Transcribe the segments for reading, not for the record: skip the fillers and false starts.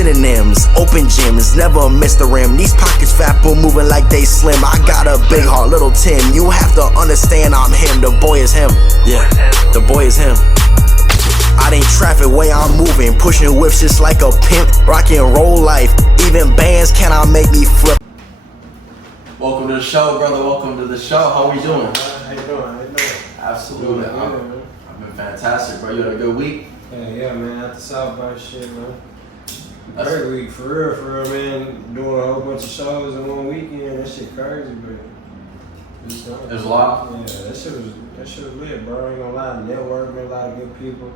synonyms. Open gyms, never miss the rim. These pockets fat but moving like they slim. I got a big heart, little Tim. You have to understand I'm him. The boy is him. Yeah, the boy is him. I ain't traffic, way I'm moving, pushing whips just like a pimp. Rock and roll life, even bands cannot make me flip. Welcome to the show, brother. Welcome to the show. How we doing? How you doing? How you doing? Absolutely. I've been fantastic, bro. You had a good week? Yeah, man. At the South by shit, man. Great week, for real, man. Doing a whole bunch of shows in one weekend. That shit crazy, but it was a lot. Yeah, that shit was lit, bro. I ain't gonna lie. Network, met a lot of good people.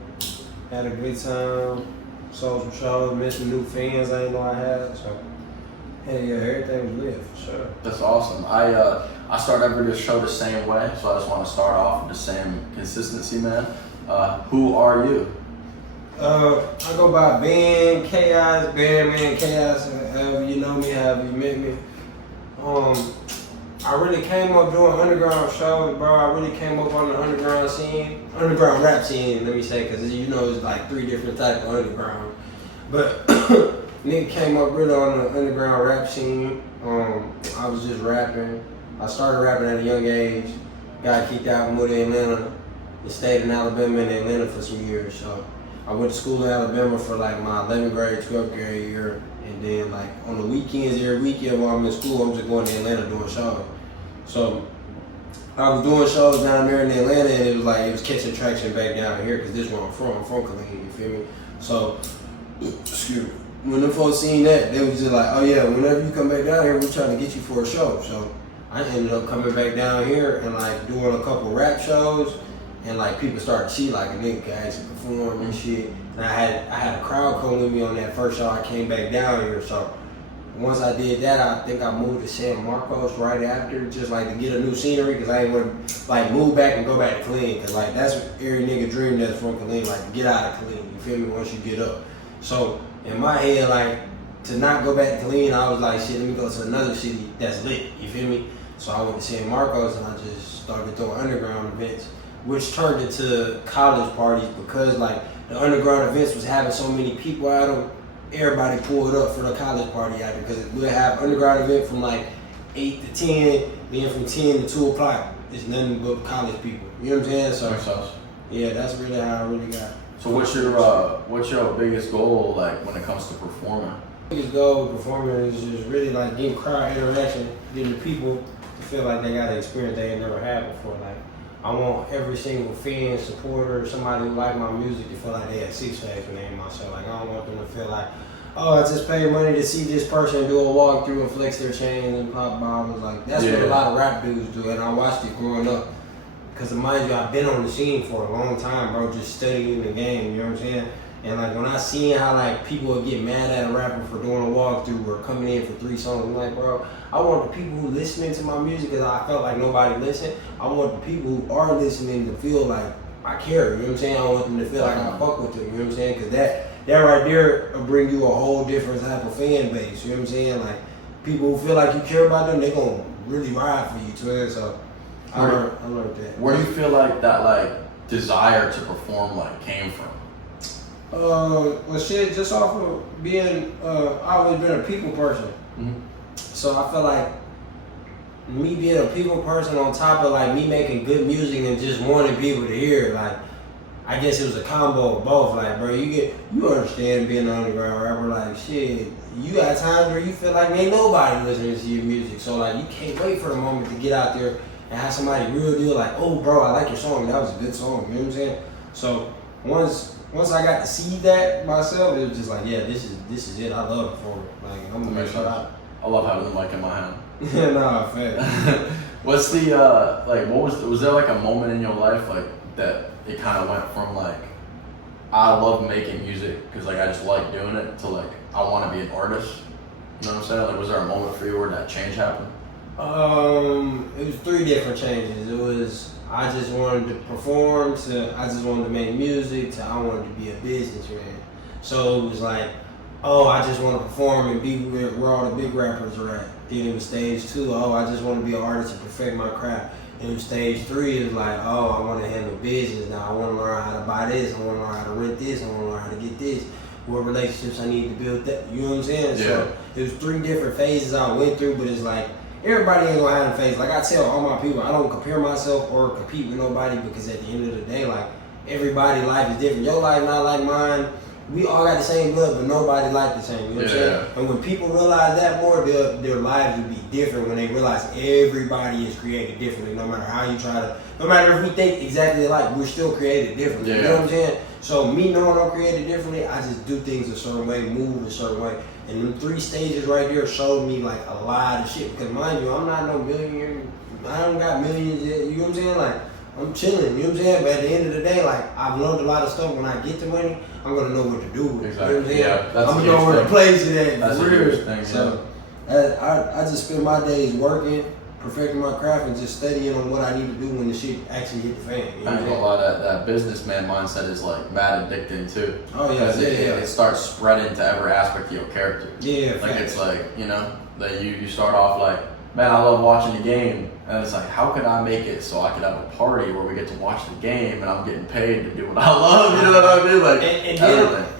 Had a good time. Saw some shows, met some new fans I didn't know I had. So, hey, yeah, everything was lit for sure. That's awesome. I start every show the same way, so I just want to start off with the same consistency, man. Who are you? I go by Ben Chaos, Bandman Chaos, however you know me, however you met me. I really came up doing underground shows, bro. I really came up on the underground rap scene, let me say, because you know it's like 3 different types of underground. But nigga came up really on the underground rap scene. I was just rapping. I started rapping at a young age. Got kicked out and moved to Atlanta. And stayed in Alabama and Atlanta for some years. So I went to school in Alabama for like my 11th grade, 12th grade year. And then like on the weekends, every weekend while I'm in school, I'm just going to Atlanta doing shows. So I was doing shows down there in Atlanta, and it was catching traction back down here because this is where I'm from. I'm from Killeen, you feel me? So, excuse me. When them folks seen that, they was just like, oh yeah, whenever you come back down here, we're trying to get you for a show. So I ended up coming back down here and like doing a couple rap shows, and like people started to see like a nigga can actually perform and shit. And I had a crowd come with me on that first show I came back down here. So once I did that, I think I moved to San Marcos right after, just like to get a new scenery, because I ain't want to like move back and go back to Killeen, because like that's every nigga dream that's from Killeen, like get out of Killeen, you feel me, once you get up. So in my head, like to not go back to Killeen, I was like, shit, let me go to another city that's lit, you feel me? So I went to San Marcos and I just started throwing underground events, which turned into college parties, because like the underground events was having so many people at them. Everybody pulled up for the college party after, because we'll have underground event from like 8 to 10, then from 10 to 2 o'clock. It's nothing but college people. You know what I'm saying? So yeah, that's really how I really got. So what's your biggest goal like when it comes to performing? Biggest goal with performing is just really like getting crowd interaction, getting the people to feel like they got an experience they ain't never had before. Like I want every single fan, supporter, somebody who like my music to feel like they had Six Flags when they in my show. Like I don't want them to feel like, oh, I just paid money to see this person do a walkthrough and flex their chains and pop bottles. Like that's what a lot of rap dudes do, and I watched it growing up. Because mind you, I've been on the scene for a long time, bro, just studying the game, you know what I'm saying? And like when I seen how like people would get mad at a rapper for doing a walkthrough or coming in for 3 songs, I'm like, bro, I want the people who listening to my music, because I felt like nobody listened. I want the people who are listening to feel like I care, you know what I'm saying? I want them to feel like I fuck with them, you know what I'm saying? Because that right there will bring you a whole different type of fan base, you know what I'm saying? Like people who feel like you care about them, they gonna really ride for you too. So I learned that. Where do you feel like that like desire to perform like came from? Well, shit, just off of being, I always been a people person. Mm-hmm. So I feel like me being a people person on top of like me making good music and just wanting people to hear it, like, I guess it was a combo of both. Like, bro, you understand being an underground rapper, like, shit, you got times where you feel like ain't nobody listening to your music. So, like, you can't wait for the moment to get out there and have somebody real deal like, oh, bro, I like your song. That was a good song. You know what I'm saying? So, once I got to see that myself, it was just like, yeah, this is it. I love it for it. Like, I'm gonna make sure I love having the mic in my hand. Yeah, nah, fact. What's the like? Was there like a moment in your life like that it kind of went from like I love making music because like I just like doing it to like I want to be an artist? You know what I'm saying? Like, was there a moment for you where that change happened? It was 3 different changes. It was I just wanted to perform, to I just wanted to make music, to I wanted to be a businessman. So it was like, oh, I just want to perform and be where all the big rappers are at. Then it was stage 2, oh, I just want to be an artist and perfect my craft. And it was stage 3, it was like, oh, I want to handle business now. I want to learn how to buy this, I want to learn how to rent this, I want to learn how to get this. what relationships I need to build. That, you know what I'm saying? Yeah. So it was 3 different phases I went through, but it's like everybody ain't gonna have a phase. Like I tell all my people, I don't compare myself or compete with nobody because at the end of the day, like everybody's life is different. Your life not like mine. We all got the same blood, but nobody like the same. You know what I'm saying? And when people realize that more, their lives will be different when they realize everybody is created differently. No matter how you try to, no matter if we think exactly alike, we're still created differently. Yeah. You know what I'm saying? So me knowing I'm created differently, I just do things a certain way, move a certain way. And them 3 stages right there showed me like a lot of shit. Because mind you, I'm not no millionaire. I don't got millions yet. You know what I'm saying? Like I'm chilling. You know what I'm saying? But at the end of the day, like I've learned a lot of stuff. When I get the money, I'm gonna know what to do with it. Exactly. You know what I'm saying? Yeah, that's I'm a gonna know huge where to thing. place it at. That's for a real. huge thing, yeah. So I just spend my days working, perfecting my craft, and just studying on what I need to do when the shit actually hit the fan. You know I what I'm ain't saying? gonna lie, that businessman mindset is like mad addicting too. Oh, yeah, Because yeah. it starts spreading to every aspect of your character. Yeah, Like facts. it's like, you know, that you start off like, man, I love watching the game. And it's like, how can I make it so I could have a party where we get to watch the game and I'm getting paid to do what I love? You know what I mean? Like,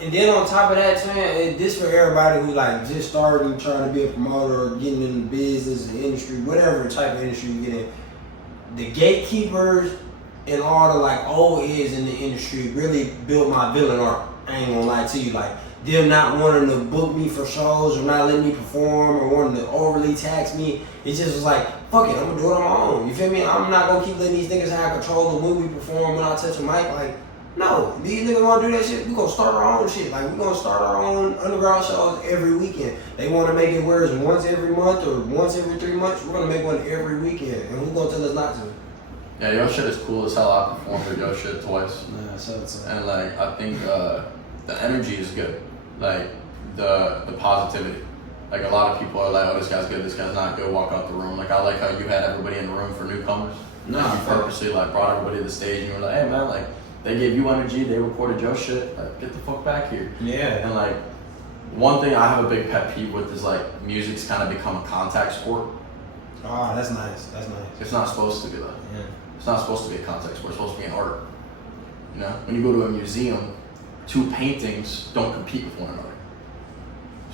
And then on top of that, man, this for everybody who like just starting trying to be a promoter or getting in the business, the industry, whatever type of industry you get in. The gatekeepers and all the like old heads in the industry really built my villain arc. I ain't gonna lie to you, like them not wanting to book me for shows or not letting me perform or wanting to overly tax me. It just was like, fuck it, I'm gonna do it on my own. You feel me? I'm not gonna keep letting these niggas have control of when we perform, when I touch a mic. Like, no, these niggas wanna do that shit. We gonna start our own shit. Like, we gonna start our own underground shows every weekend. They wanna make it where it's once every month or once every 3 months. We're gonna make one every weekend. And who gonna tell us not to? yeah, your shit is cool as hell. I performed with your shit twice. Nah, so. And like, I think the energy is good. Like, the positivity. Like, a lot of people are like, oh, this guy's good, this guy's not good, walk out the room. Like, I like how you had everybody in the room for newcomers. Nah, You purposely, like, brought everybody to the stage and you were like, hey, man, like, they gave you energy, they recorded your shit, like, get the fuck back here. Yeah. And, like, one thing I have a big pet peeve with is, like, music's kind of become a contact sport. Oh, that's nice. That's nice. It's not supposed to be that. Yeah. It's not supposed to be a contact sport, it's supposed to be an art. You know? When you go to a museum, 2 paintings don't compete with one another.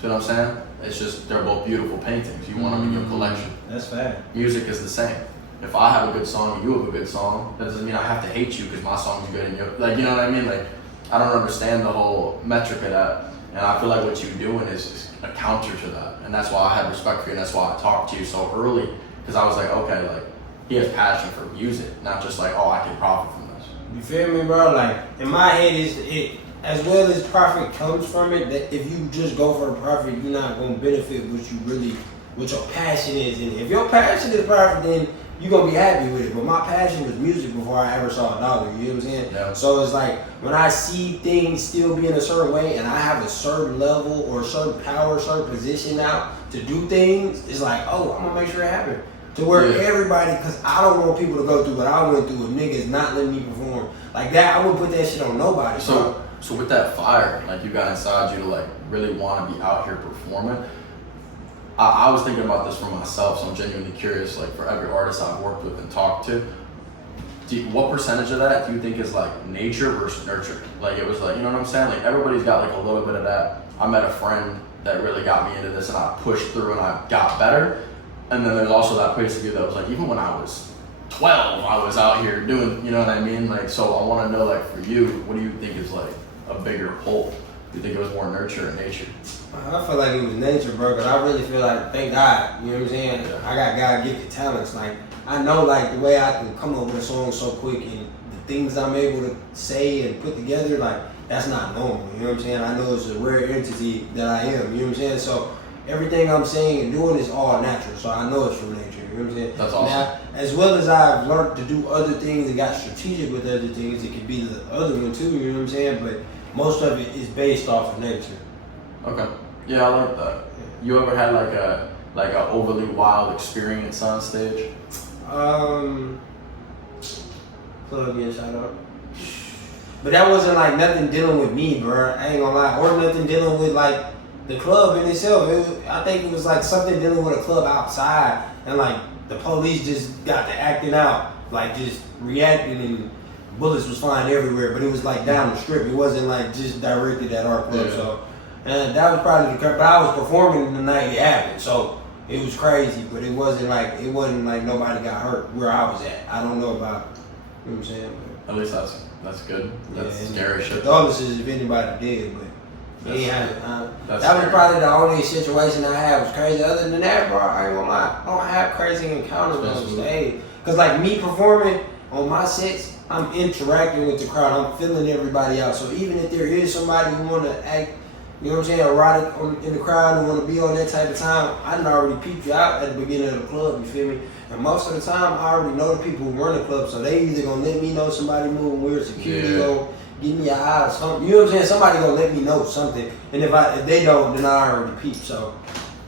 See what I'm saying? It's just, they're both beautiful paintings. You want them in your collection. That's fact. Music is the same. If I have a good song and you have a good song, that doesn't mean I have to hate you because my song's good and you're, like, you know what I mean? Like, I don't understand the whole metric of that. And I feel like what you're doing is a counter to that. And that's why I have respect for you and that's why I talked to you so early. Because I was like, okay, like, he has passion for music, not just like, oh, I can profit from this. You feel me, bro? Like, in my head, it as well as profit comes from it, that if you just go for the profit, you're not going to benefit what your passion is. And if your passion is profit, then you're going to be happy with it. But my passion was music before I ever saw a dollar, you know what I'm saying? Yeah. So it's like, when I see things still being a certain way and I have a certain level or a certain power, certain position now to do things, it's like, oh, I'm going to make sure it happens. To where everybody, because I don't want people to go through what I went through with niggas not letting me perform. Like that, I wouldn't put that shit on nobody. So with that fire, like, you got inside you to, like, really want to be out here performing, I was thinking about this for myself, so I'm genuinely curious, like, for every artist I've worked with and talked to, what percentage of that do you think is, like, nature versus nurture? Like, it was like, you know what I'm saying? Like, everybody's got, like, a little bit of that. I met a friend that really got me into this and I pushed through and I got better. And then there's also that place of you that was like, even when I was 12, I was out here doing, you know what I mean? Like, so I want to know, like, for you, what do you think is, like, a bigger pull? Do you think it was more nurture or nature? I feel like it was nature, bro, because I really feel like, thank God, you know what I'm saying? Yeah. I got God-gifted talents. Like, I know, like, the way I can come up with a song so quick and the things I'm able to say and put together, like, that's not normal, you know what I'm saying? I know it's a rare entity that I am, you know what I'm saying? So, everything I'm saying and doing is all natural, so I know it's from nature, you know what I'm saying? That's awesome. Now, as well as I've learned to do other things and got strategic with other things, it could be the other one too, you know what I'm saying? But most of it is based off of nature. Okay. Yeah, I like that. You ever had, like a overly wild experience on stage? Plug in, shout out. But that wasn't like nothing dealing with me, bro. I ain't gonna lie. Or nothing dealing with like the club in itself. I think it was like something dealing with a club outside, and like the police just got to acting out, like just reacting and bullets was flying everywhere, but it was like down the strip. It wasn't like just directed at our club. Yeah. So, and that was probably the. But I was performing the night it happened, so it was crazy. But it wasn't like nobody got hurt where I was at. I don't know about. You know what I'm saying? At least that's good. That's scary shit. Regardless is if anybody did, but. Yeah, that scary. was probably the only situation I had was crazy. Other than that, bro, I ain't gonna lie, I don't have crazy encounters on stage. Cause like me performing on my sets, I'm interacting with the crowd. I'm feeling everybody out. So even if there is somebody who wanna act, you know what I'm saying, erotic in the crowd and wanna be on that type of time, I done already peeped you out at the beginning of the club. You feel me? And most of the time, I already know the people who run the club, so they either gonna let me know somebody moving weird, security gonna give me an eye or something. You know what I'm saying? Somebody gonna let me know something. And if they don't, then I already peep. So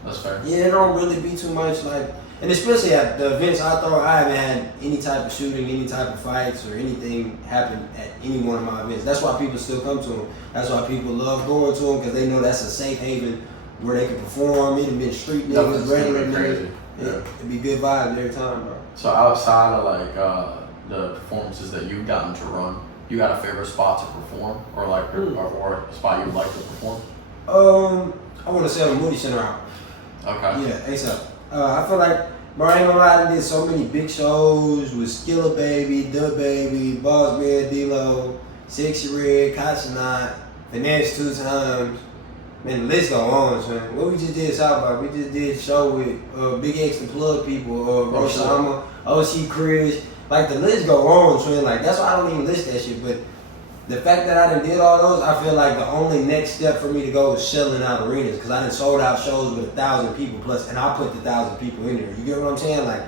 that's fair. Yeah, it don't really be too much like, and especially at the events I throw, I haven't had any type of shooting, any type of fights or anything happen at any one of my events. That's why people still come to them. That's why people love going to them, because they know that's a safe haven where they can perform. It'd been street niggas, regular niggas. It'd be good vibes every time, bro. So outside of like the performances that you've gotten to run, you got a favorite spot to perform, or like or a spot you'd like to perform? I want to sell the Moody Center out. Okay. Yeah, ASAP. I feel like, bro, I ain't gonna lie, I did so many big shows with Skilla Baby, Dub Baby, Boss Man, D-Lo, Sexy Red, Kashanot, Finesse 2 times. Man, the list go on, man. What we just did South by, we just did a show with Big X and Plug people, Roshama, OC Chris. Like, the list go on, so like, that's why I don't even list that shit, but the fact that I done did all those, I feel like the only next step for me to go is selling out arenas, because I done sold out shows with 1,000 people plus, and I put the 1,000 people in there. You get what I'm saying? Like,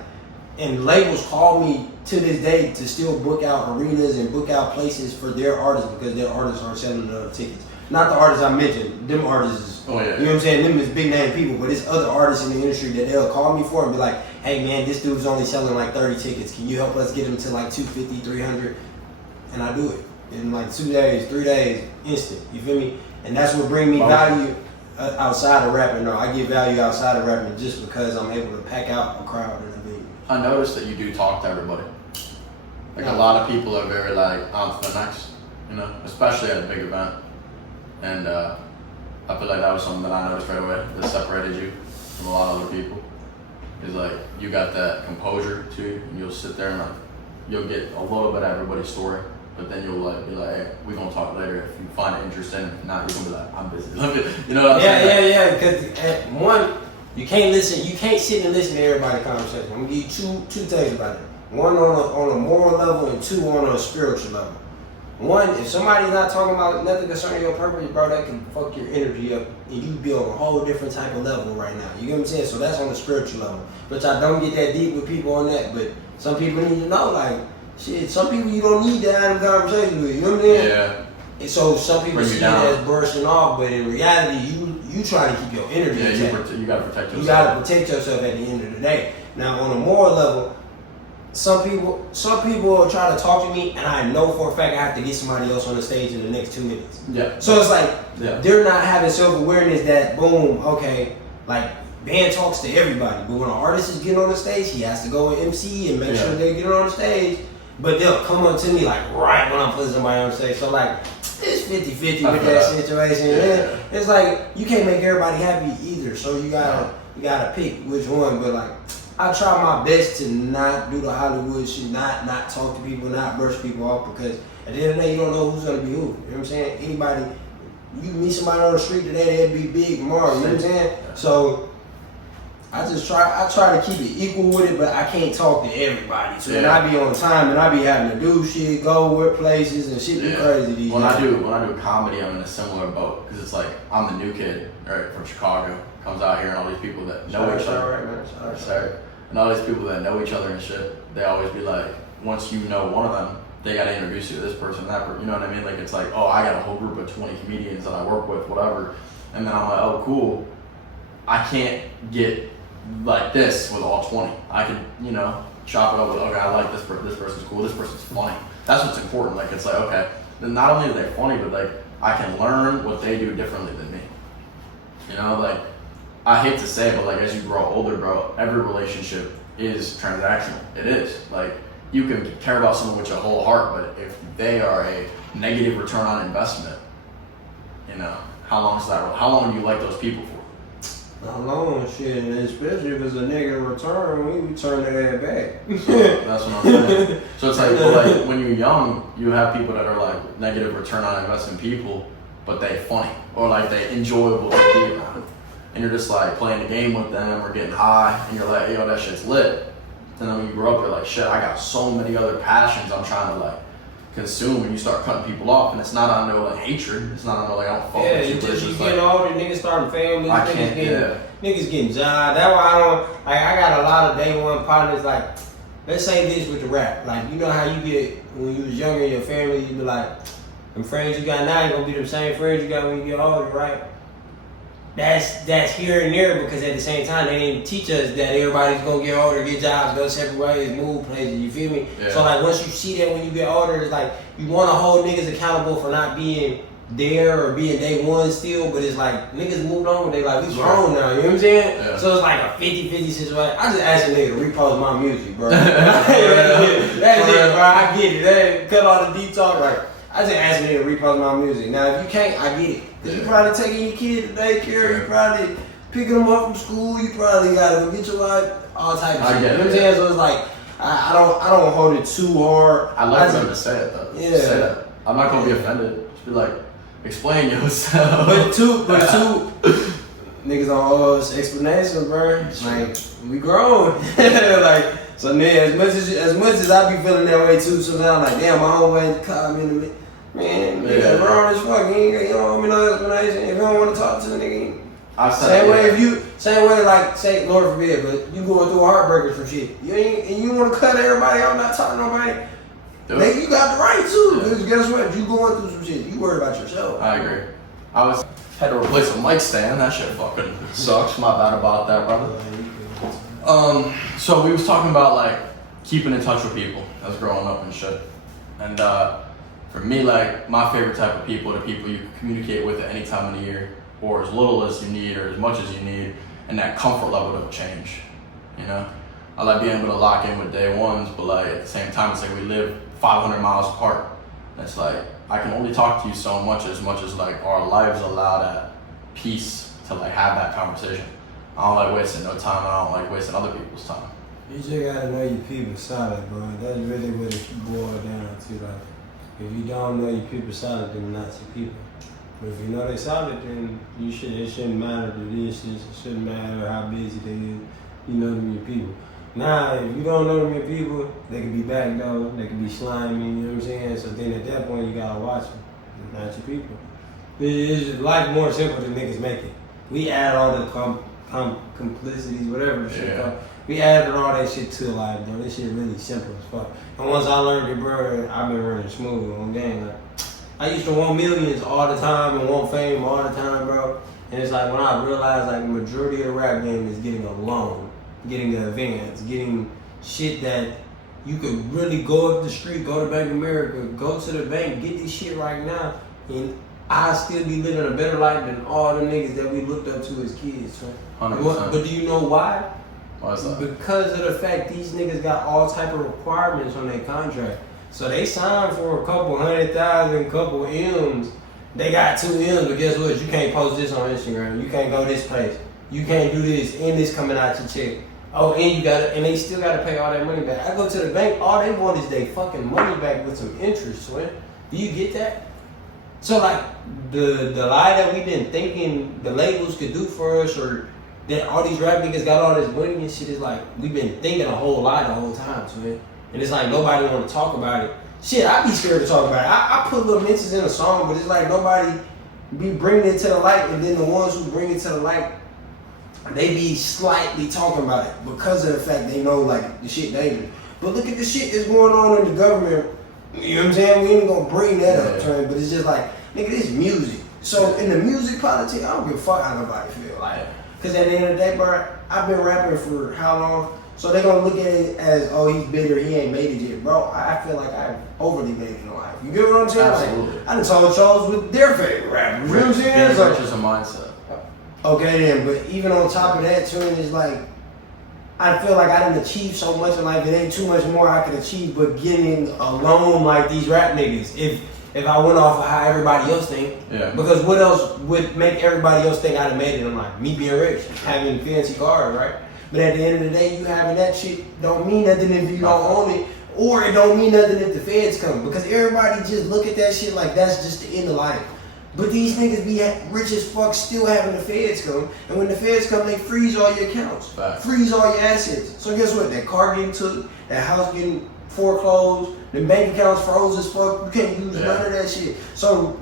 and labels call me to this day to still book out arenas and book out places for their artists, because their artists aren't selling enough tickets. Not the artists I mentioned, them artists, you know what I'm saying? Them is big name people, but it's other artists in the industry that they'll call me for and be like, hey man, this dude's only selling like 30 tickets. Can you help us get him to like 250, 300? And I do it. In like 2 days, 3 days, instant. You feel me? And that's what brings me value outside of rapping. No, I get value outside of rapping just because I'm able to pack out a crowd in a venue. I noticed that you do talk to everybody. Like a lot of people are very like on to the next, you know, especially at a big event. And I feel like that was something that I noticed right away that separated you from a lot of other people. Is like you got that composure to you, and you'll sit there and like you'll get a little bit of everybody's story. But then you'll like be like, hey, we're gonna talk later if you find it interesting. If not, you're gonna be like, I'm busy. You know what I'm saying? Yeah. Because one, you can't listen. You can't sit and listen to everybody's conversation. I'm gonna give you two things about it. One on a moral level, and two on a spiritual level. One, if somebody's not talking about nothing concerning your purpose, bro, that can fuck your energy up, and you be on a whole different type of level right now. You get what I'm saying? So that's on the spiritual level. But I don't get that deep with people on that. But some people need to know, like. Shit, some people you don't need to have a conversation with, you know what I'm saying? Yeah. And so some people see it as bursting off, but in reality, you try to keep your energy intact. You gotta protect yourself. You gotta protect yourself at the end of the day. Now, on a moral level, some people will try to talk to me, and I know for a fact I have to get somebody else on the stage in the next 2 minutes. Yeah. So it's like they're not having self-awareness that boom, okay, like band talks to everybody, but when an artist is getting on the stage, he has to go and MC and make sure they get on the stage. But they'll come up to me like right when I'm putting somebody on stage. So like it's 50-50 with that situation. Yeah. It's like you can't make everybody happy either. So you gotta pick which one. But like I try my best to not do the Hollywood shit, not talk to people, not brush people off, because at the end of the day you don't know who's gonna be who. You know what I'm saying? Anybody, you meet somebody on the street today, they'll be big tomorrow. You know what I'm saying? So I try to keep it equal with it, but I can't talk to everybody. So then I be on time and I be having to do shit, go work places and shit be crazy these days. When I do comedy, I'm in a similar boat, because it's like I'm the new kid, right, from Chicago, comes out here and all these people that know each other. And all these people that know each other and shit, they always be like, once you know one of them, they gotta introduce you to this person, that person. You know what I mean? Like it's like, oh, I got a whole group of 20 comedians that I work with, whatever. And then I'm like, oh, cool. I can't get like this with all 20. I could, you know, chop it up with, okay, I like this person, this person's cool, this person's funny. That's what's important. Like, it's like, okay, then not only are they funny, but like, I can learn what they do differently than me. You know, like, I hate to say it, but like, as you grow older, bro, every relationship is transactional. It is. Like, you can care about someone with your whole heart, but if they are a negative return on investment, you know, how long do you like those people for? How long, shit, and especially if it's a negative return, we return that back. So that's what I'm saying. So it's like, but like when you're young, you have people that are like negative return on investment people, but they funny or like they enjoyable to be around, and you're just like playing the game with them or getting high, and you're like, yo, that shit's lit. And then when you grow up, you're like, shit, I got so many other passions I'm trying to like consume, and you start cutting people off, and it's not on no like hatred. It's not on no like I don't fuck with you. Yeah, It's you just getting like, older, niggas starting families, I can't. niggas getting jobs. That's why I don't like. I got a lot of day one partners. Like, let's say this with the rap. Like, you know how you get when you was younger in your family, you be like, them friends you got now ain't gonna be the same friends you got when you get older, right? That's here and there because at the same time they didn't teach us that everybody's gonna get older, get jobs, go separate ways, move places. You feel me? Yeah. So like once you see that when you get older, it's like you want to hold niggas accountable for not being there or being day one still, but it's like niggas moved on with their life. We grown now, you know what I'm saying? Yeah. So it's like a 50-50 situation. I just asked a nigga to repost my music, bro. That's it, bro. I get it. That cut all the deep talk. Like I just asked a nigga to repost my music. Now if you can't, I get it. Cause you probably taking your kid to daycare, you probably picking them up from school, you probably gotta go get your wife, all type of shit. You know what I'm saying? So it's like I don't hold it too hard. I like them to say it though. Yeah. Say that. I'm not gonna be offended. Just be like, explain yourself. But two niggas don't owe us explanation, bro. Like we grown. Like so man, as much as I be feeling that way too, sometimes I'm like, damn, my own way caught me in the man, nigga, grown as fuck. You don't owe me no explanation. If you don't want to talk to the nigga, same way, like, say, Lord forbid, but you going through a heartbreaker from shit. You want to cut everybody out, not talking to nobody. Nigga, you got the right to. Because guess what? If you going through some shit, you worry about yourself. I agree. Had to replace a mic stand. That shit fucking sucks. My bad about that, brother. So we was talking about like keeping in touch with people as growing up and shit. And for me, like my favorite type of people are the people you can communicate with at any time of the year, or as little as you need, or as much as you need, and that comfort level don't change. You know, I like being able to lock in with day ones, but like at the same time, it's like we live 500 miles apart. And it's like I can only talk to you so much as like our lives allow that peace to like have that conversation. I don't like wasting no time, and I don't like wasting other people's time. You just gotta know your people solid, bro. That's really what it boils down to. Like, if you don't know your people solid, then not your people. But if you know they solid, then it shouldn't matter the distance. It shouldn't matter how busy they is. You know them your people. Now, if you don't know them your people, they can be backdoor, they can be slimy. You know what I'm saying? So then at that point, you gotta watch them. They're not your people. It's life more simple than niggas make it. We add all the complicities, whatever the shit called. We added all that shit to life, bro. This shit really simple as fuck. And once I learned it, bro, I've been running smooth on game. Like, I used to want millions all the time and want fame all the time, bro. And it's like when I realized like the majority of the rap game is getting a loan, getting the advance, getting shit that you could really go up the street, go to Bank of America, go to the bank, get this shit right now, and I still be living a better life than all the niggas that we looked up to as kids. Right? 100%. But do you know why? Why is that? Because of the fact these niggas got all type of requirements on their contract. So they signed for a couple 100,000, couple M's. They got 2 M's, but guess what? You can't post this on Instagram. You can't go this place. You can't do this, and this coming out your check. Oh, and they still gotta pay all that money back. I go to the bank, all they want is their fucking money back with some interest, twin. Do you get that? So like the lie that we've been thinking the labels could do for us, or that all these rap niggas got all this money and shit, is like we've been thinking a whole lie the whole time, twin. And it's like nobody want to talk about it. Shit, I be scared to talk about it. I put little mentions in a song, but it's like nobody be bringing it to the light, and then the ones who bring it to the light, they be slightly talking about it because of the fact they know like the shit dangerous. But look at the shit that's going on in the government. You know what I'm saying? We ain't gonna bring that up, Trey, but it's just like, nigga, this music. So in the music politics, I don't give a fuck how nobody feel. Like, cause at the end of the day, bro, I've been rapping for how long? So they gonna look at it as, oh, he's bitter, he ain't made it yet. Bro, I feel like I've overly made it in life. You get what I'm saying? Absolutely. Like, I done told Charles with their favorite rapper. You know what I'm saying? Being rich is a mindset. Okay then, but even on top of that too, it's like, I feel like I didn't achieve so much in life. It ain't too much more I could achieve, but getting alone like these rap niggas. If I went off of how everybody else think, because what else would make everybody else think I'd have made it in life? Me being rich, having fancy cars, right? But at the end of the day, you having that shit don't mean nothing if you don't own it, or it don't mean nothing if the feds come. Because everybody just look at that shit like that's just the end of life. But these niggas be rich as fuck still having the feds come. And when the feds come, they freeze all your accounts. Freeze all your assets. So guess what? That car getting took, that house getting foreclosed, the bank accounts froze as fuck. You can't use none of that shit. So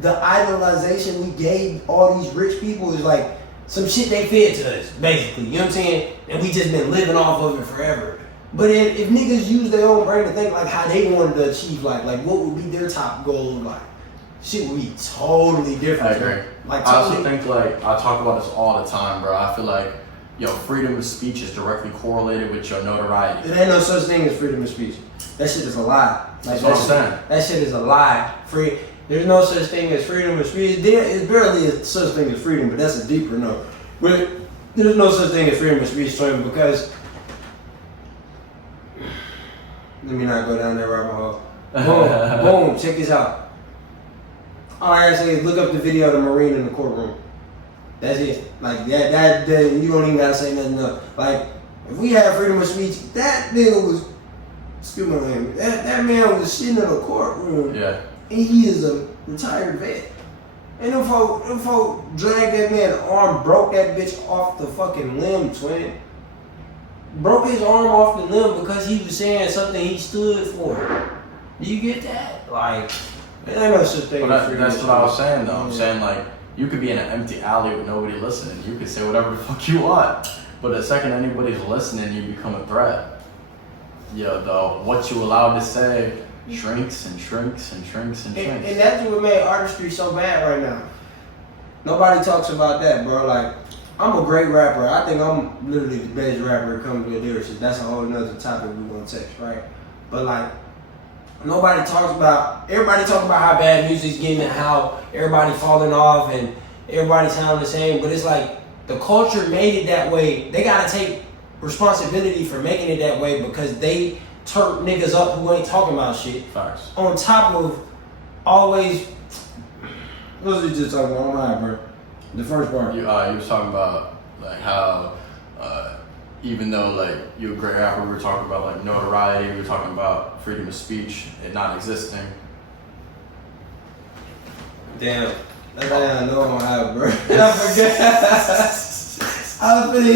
the idolization we gave all these rich people is like some shit they fed to us, basically. You know what I'm saying? And we just been living off of it forever. But if niggas use their own brain to think like how they wanted to achieve life, like what would be their top goal in life? Shit would be totally different. I agree. Like, I also think, like, I talk about this all the time, bro. I feel like, freedom of speech is directly correlated with your notoriety. There ain't no such thing as freedom of speech. That shit is a lie. That's what I'm saying. That shit is a lie. There's no such thing as freedom of speech. There's barely such thing as freedom, but that's a deeper note. But there's no such thing as freedom of speech, Tony, because let me not go down that rabbit hole. Boom, check this out. All I gotta say is look up the video of the Marine in the courtroom. That's it. Like that you don't even gotta say nothing else. Like if we had freedom of speech, that nigga was, excuse my language, that man was sitting in a courtroom. Yeah. And he is a retired vet. And them folk dragged that man's arm, broke that bitch off the fucking limb, twin. Broke his arm off the limb because he was saying something he stood for. Do you get that? Like, there ain't no such thing. That's what I was saying, though. I'm saying, like, you could be in an empty alley with nobody listening. You could say whatever the fuck you want. But the second anybody's listening, you become a threat. What you allowed to say shrinks and shrinks and shrinks and shrinks. And that's what made artistry so bad right now. Nobody talks about that, bro. Like, I'm a great rapper. I think I'm literally the best rapper when it comes to lyricists. That's a whole nother topic we're gonna touch, right? But like, everybody talks about how bad music's getting and how everybody falling off and everybody sounding the same. But it's like the culture made it that way. They gotta take responsibility for making it that way because they turn niggas up who ain't talking about shit. Facts. On top of always, what was we just talking about? Alright, bro. The first part. You was talking about like how even though like you're a great rapper, we were talking about like notoriety, we were talking about freedom of speech, it not existing. Damn. That's all I know I have, bro. I forget. I forget.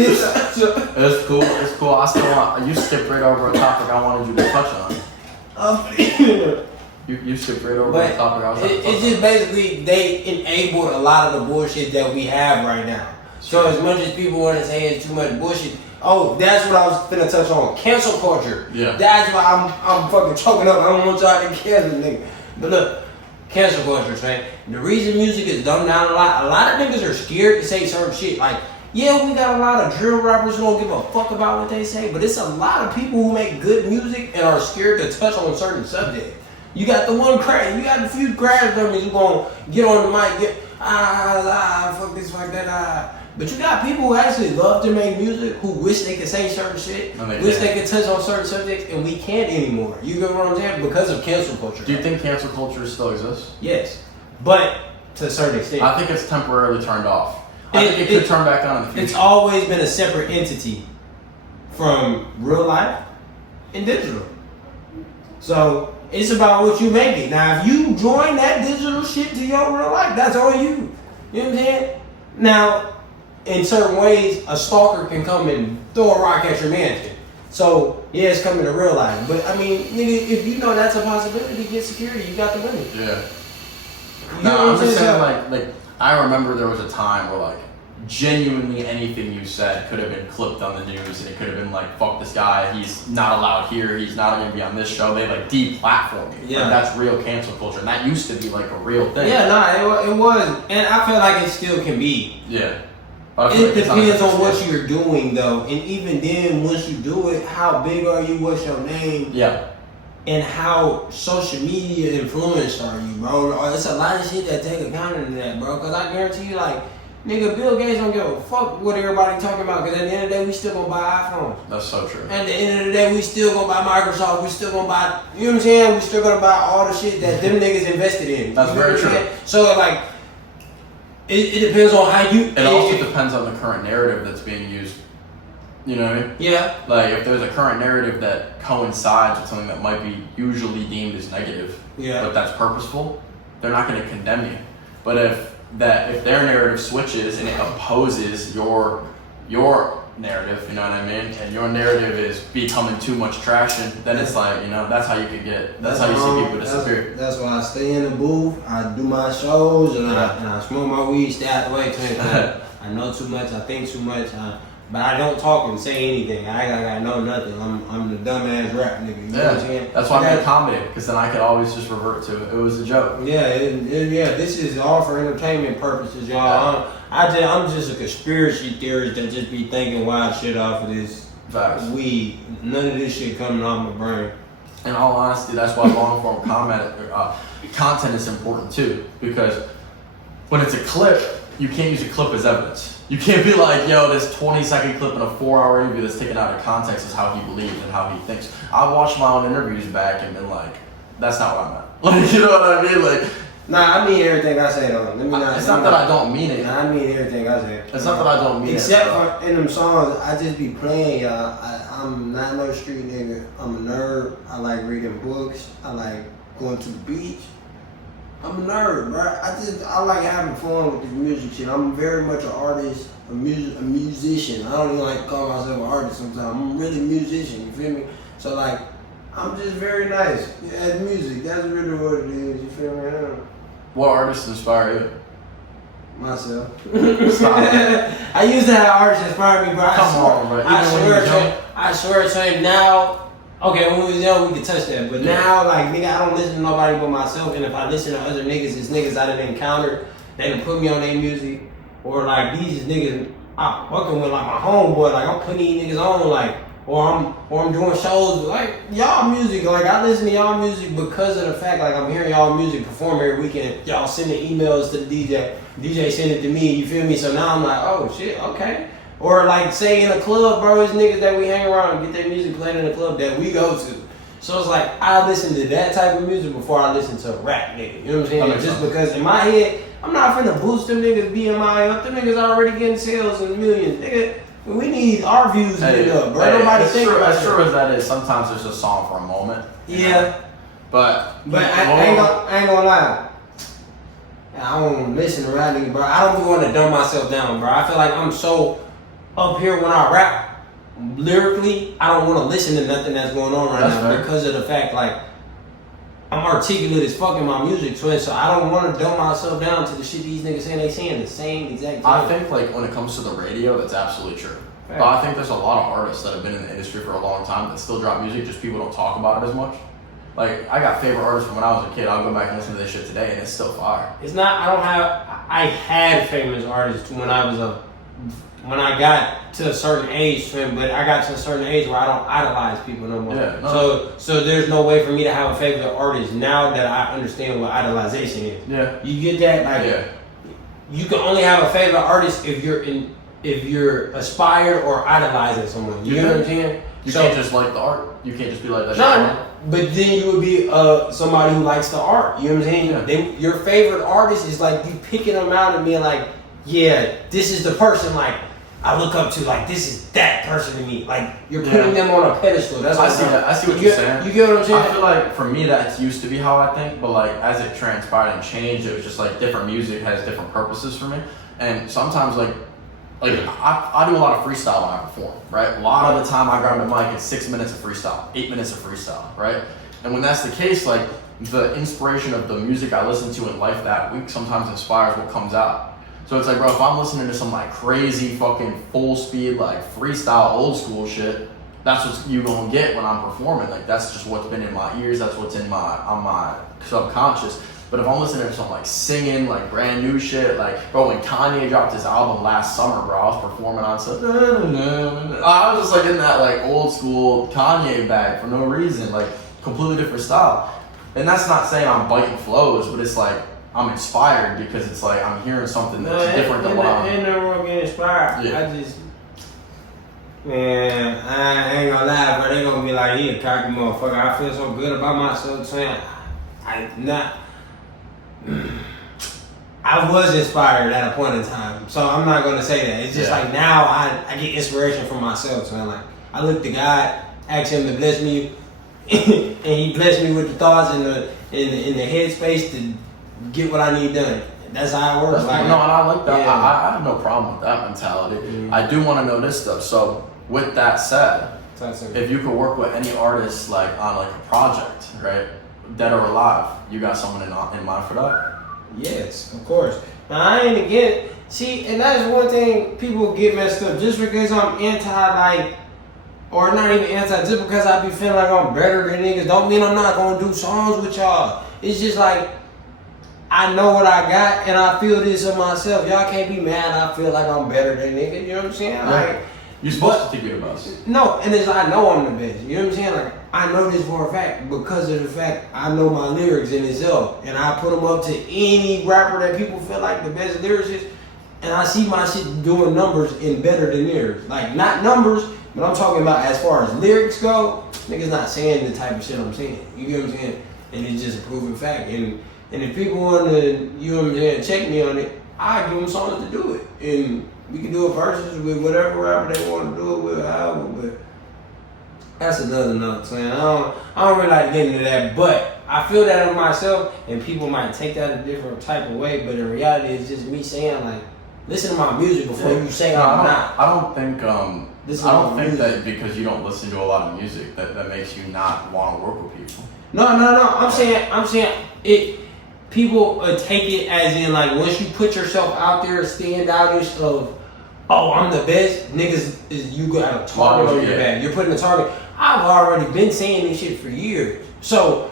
It's cool. It's cool. I still want. You skipped right over a topic I wanted you to touch on. You skipped right over a topic I was talking about. It's just basically they enabled a lot of the bullshit that we have right now. So as much as people want to say it's too much bullshit, that's what I was finna touch on. Cancel culture. Yeah. That's why I'm fucking choking up. I don't want y'all to cancel nigga. But look, cancel culture, man. The reason music is dumbed down a lot of niggas are scared to say certain shit. Like, yeah, we got a lot of drill rappers who don't give a fuck about what they say, but it's a lot of people who make good music and are scared to touch on certain subjects. You got the few crash dummies who gonna get on the mic, fuck this, fuck that, But you got people who actually love to make music, who wish they could say certain shit, wish they could touch on certain subjects, and we can't anymore. You get what I'm saying? Because of cancel culture. Do you think cancel culture still exists? Yes, but to a certain extent. I think it's temporarily turned off. I think it could turn back on in the future. It's always been a separate entity from real life and digital. So it's about what you make it. Now, if you join that digital shit to your real life, that's on you. You know what I'm saying? Now, in certain ways, a stalker can come and throw a rock at your mansion. So, yeah, it's coming to real life. But, I mean, nigga, if you know that's a possibility, get security. You got the money. Yeah. You No, I'm just saying, like, I remember there was a time where, like, genuinely anything you said could have been clipped on the news, and it could have been like, fuck this guy, he's not allowed here, he's not going to be on this show. They like de-platform you. Yeah. Like, that's real cancel culture, and that used to be like a real thing. Yeah, it was, and I feel like it still can be. Yeah. It depends on what you're doing, though, and even then, once you do it, how big are you? What's your name? Yeah. And how social media influenced are you, bro? It's a lot of shit that take account of that, bro. Because I guarantee you, like, Nigga, Bill Gates don't give a fuck what everybody talking about, because at the end of the day, we still gonna buy iPhones. That's so true. At the end of the day, we still gonna buy Microsoft, we still gonna buy, you know what I'm saying? We still gonna buy all the shit that them niggas invested in. That's very true. So, like, it depends on how you... It also depends on the current narrative that's being used. You know what I mean? Yeah. Like, if there's a current narrative that coincides with something that might be usually deemed as negative, but that's purposeful, they're not going to condemn you. But if their narrative switches and it opposes your narrative, you know what I mean, and your narrative is becoming too much traction, then it's like, you know, that's how you could get, that's how you see people disappear. That's why I stay in the booth, I do my shows, and I smoke my weed, stay out the way. I know too much, I think too much, but I don't talk and say anything. I got know nothing. I'm the dumbass rap nigga. You know what I'm saying? That's why I made comedy, because then I could always just revert to it. It was a joke. Yeah, this is all for entertainment purposes, y'all. I'm just a conspiracy theorist that just be thinking wild shit off of this weed. None of this shit coming off my brain. In all honesty, that's why long form content is important too, because when it's a clip, you can't use a clip as evidence. You can't be like, yo, this 20-second clip in a 4-hour interview that's taken out of context is how he believes and how he thinks. I watched my own interviews back and been like, that's not what I meant. Like, you know what I mean? Like, nah, I mean everything I say though. It's not that I don't mean it. Nah, I mean everything I say. It's not that I don't mean Except it. Except for in them songs, I just be playing, y'all. I'm not no street nigga. I'm a nerd. I like reading books. I like going to the beach. I'm a nerd, bro. I like having fun with this music shit. I'm very much an artist, a musician. I don't even like to call myself an artist sometimes. I'm really a musician, you feel me? So like, I'm just very nice at music. That's really what it is, you feel me? What artists inspire you? Myself. I used to have artists inspire me, bro. I swear to you now. Okay, when we was young, we could touch that. But now, like, nigga, I don't listen to nobody but myself. And if I listen to other niggas, it's niggas I done encountered. They done put me on their music. Or, like, these niggas, I'm fucking with, like, my homeboy. Like, I'm putting these niggas on, like, or I'm doing shows. Like, y'all music. Like, I listen to y'all music because of the fact, like, I'm hearing y'all music perform every weekend. Y'all sending emails to the DJ. DJ send it to me, you feel me? So now I'm like, oh, shit, okay. Or like say in a club, bro, it's niggas that we hang around and get their music played in the club that we go to. So it's like I listen to that type of music before I listen to rap, nigga. You know what I'm saying? Just because in my head, I'm not finna boost them niggas BMI up. Them niggas already getting sales in millions, nigga. We need our views to get up, bro. Nobody think about as true as that is, sometimes there's a song for a moment. Yeah. But I ain't gonna lie. I don't listen to rap niggas, bro. I don't even want to dumb myself down, bro. I feel like I'm so up here when I rap lyrically, I don't want to listen to nothing that's going on right now because of the fact like I'm articulate as fuck in my music, twin. So I don't want to dumb myself down to the shit these niggas saying. They saying the same exact thing. I think like when it comes to the radio, that's absolutely true. Right. But I think there's a lot of artists that have been in the industry for a long time that still drop music, just people don't talk about it as much. Like I got favorite artists from when I was a kid. I'll go back and listen to this shit today, and it's still fire. It's not. I had famous artists when I got to a certain age, but I got to a certain age where I don't idolize people no more. Yeah, no. So there's no way for me to have a favorite artist now that I understand what idolization is. Yeah. You get that? Like, you can only have a favorite artist if you're aspired or idolizing someone. You know what I'm saying? You can't just like the art. You can't just be like that. No, but then you would be somebody who likes the art. You know what I'm saying? Yeah. Your favorite artist is like you picking them out and being like, yeah, this is the person like I look up to. Like this is that person to me. Like you're putting them on a pedestal. That's what I see what you're saying. You get what I'm saying? I feel like for me that used to be how I think, but like as it transpired and changed, it was just like different music has different purposes for me. And sometimes like I do a lot of freestyle when I perform, right? A lot of the time I grab the mic, it's 6 minutes of freestyle, 8 minutes of freestyle, right? And when that's the case, like the inspiration of the music I listen to in life that week sometimes inspires what comes out. So it's like, bro, if I'm listening to some like crazy fucking full speed, like freestyle old school shit, that's what you gonna get when I'm performing. Like that's just what's been in my ears, that's what's on my subconscious. But if I'm listening to some like singing, like brand new shit, like bro, when Kanye dropped his album last summer, bro, I was performing on some. I was just like in that like old school Kanye bag for no reason, like completely different style. And that's not saying I'm biting flows, but it's like I'm inspired because it's like I'm hearing something that's different than what I'm. Ain't no wrong getting inspired. Yeah. Man, I ain't gonna lie, but they gonna be like, he a cocky motherfucker. I feel so good about myself saying, I was inspired at a point in time, so I'm not gonna say that. It's just like now I get inspiration from myself. So I'm like, I look to God, ask Him to bless me, and He blessed me with the thoughts and the headspace to get what I need done. That's how it works. No, and I like that. Yeah. I have no problem with that mentality. Mm-hmm. I do want to know this stuff. So with that said, if you could work with any artist like on like a project, right, dead or alive, you got someone in mind for that? Yes, of course. Now I ain't again. See, and that's one thing people get messed up. Just because I'm or not even anti, just because I be feeling like I'm better than niggas, don't mean I'm not gonna do songs with y'all. It's just like, I know what I got and I feel this of myself. Y'all can't be mad I feel like I'm better than niggas. You know what I'm saying? Right. Like, you're supposed to think it about it. No, and it's I know I'm the best. You know what I'm saying? Like, I know this for a fact because of the fact I know my lyrics in itself. And I put them up to any rapper that people feel like the best lyricist. And I see my shit doing numbers in better than theirs. Like, not numbers, but I'm talking about as far as lyrics go, niggas not saying the type of shit I'm saying. You get what I'm saying? And it's just a proven fact. And if people want to, you know what I'm saying, check me on it, I give them songs to do it. And we can do a verses with whatever rapper they want to do it with, however, but that's another note. Saying I don't really like getting into that, but I feel that of myself, and people might take that a different type of way. But in reality, it's just me saying like, listen to my music before you say I'm not. I don't think that because you don't listen to a lot of music that makes you not want to work with people. No. I'm saying it. People take it as in like once you put yourself out there, stand outish of, oh, I'm the best, niggas, you got a target on your back. You're putting a target. I've already been saying this shit for years. So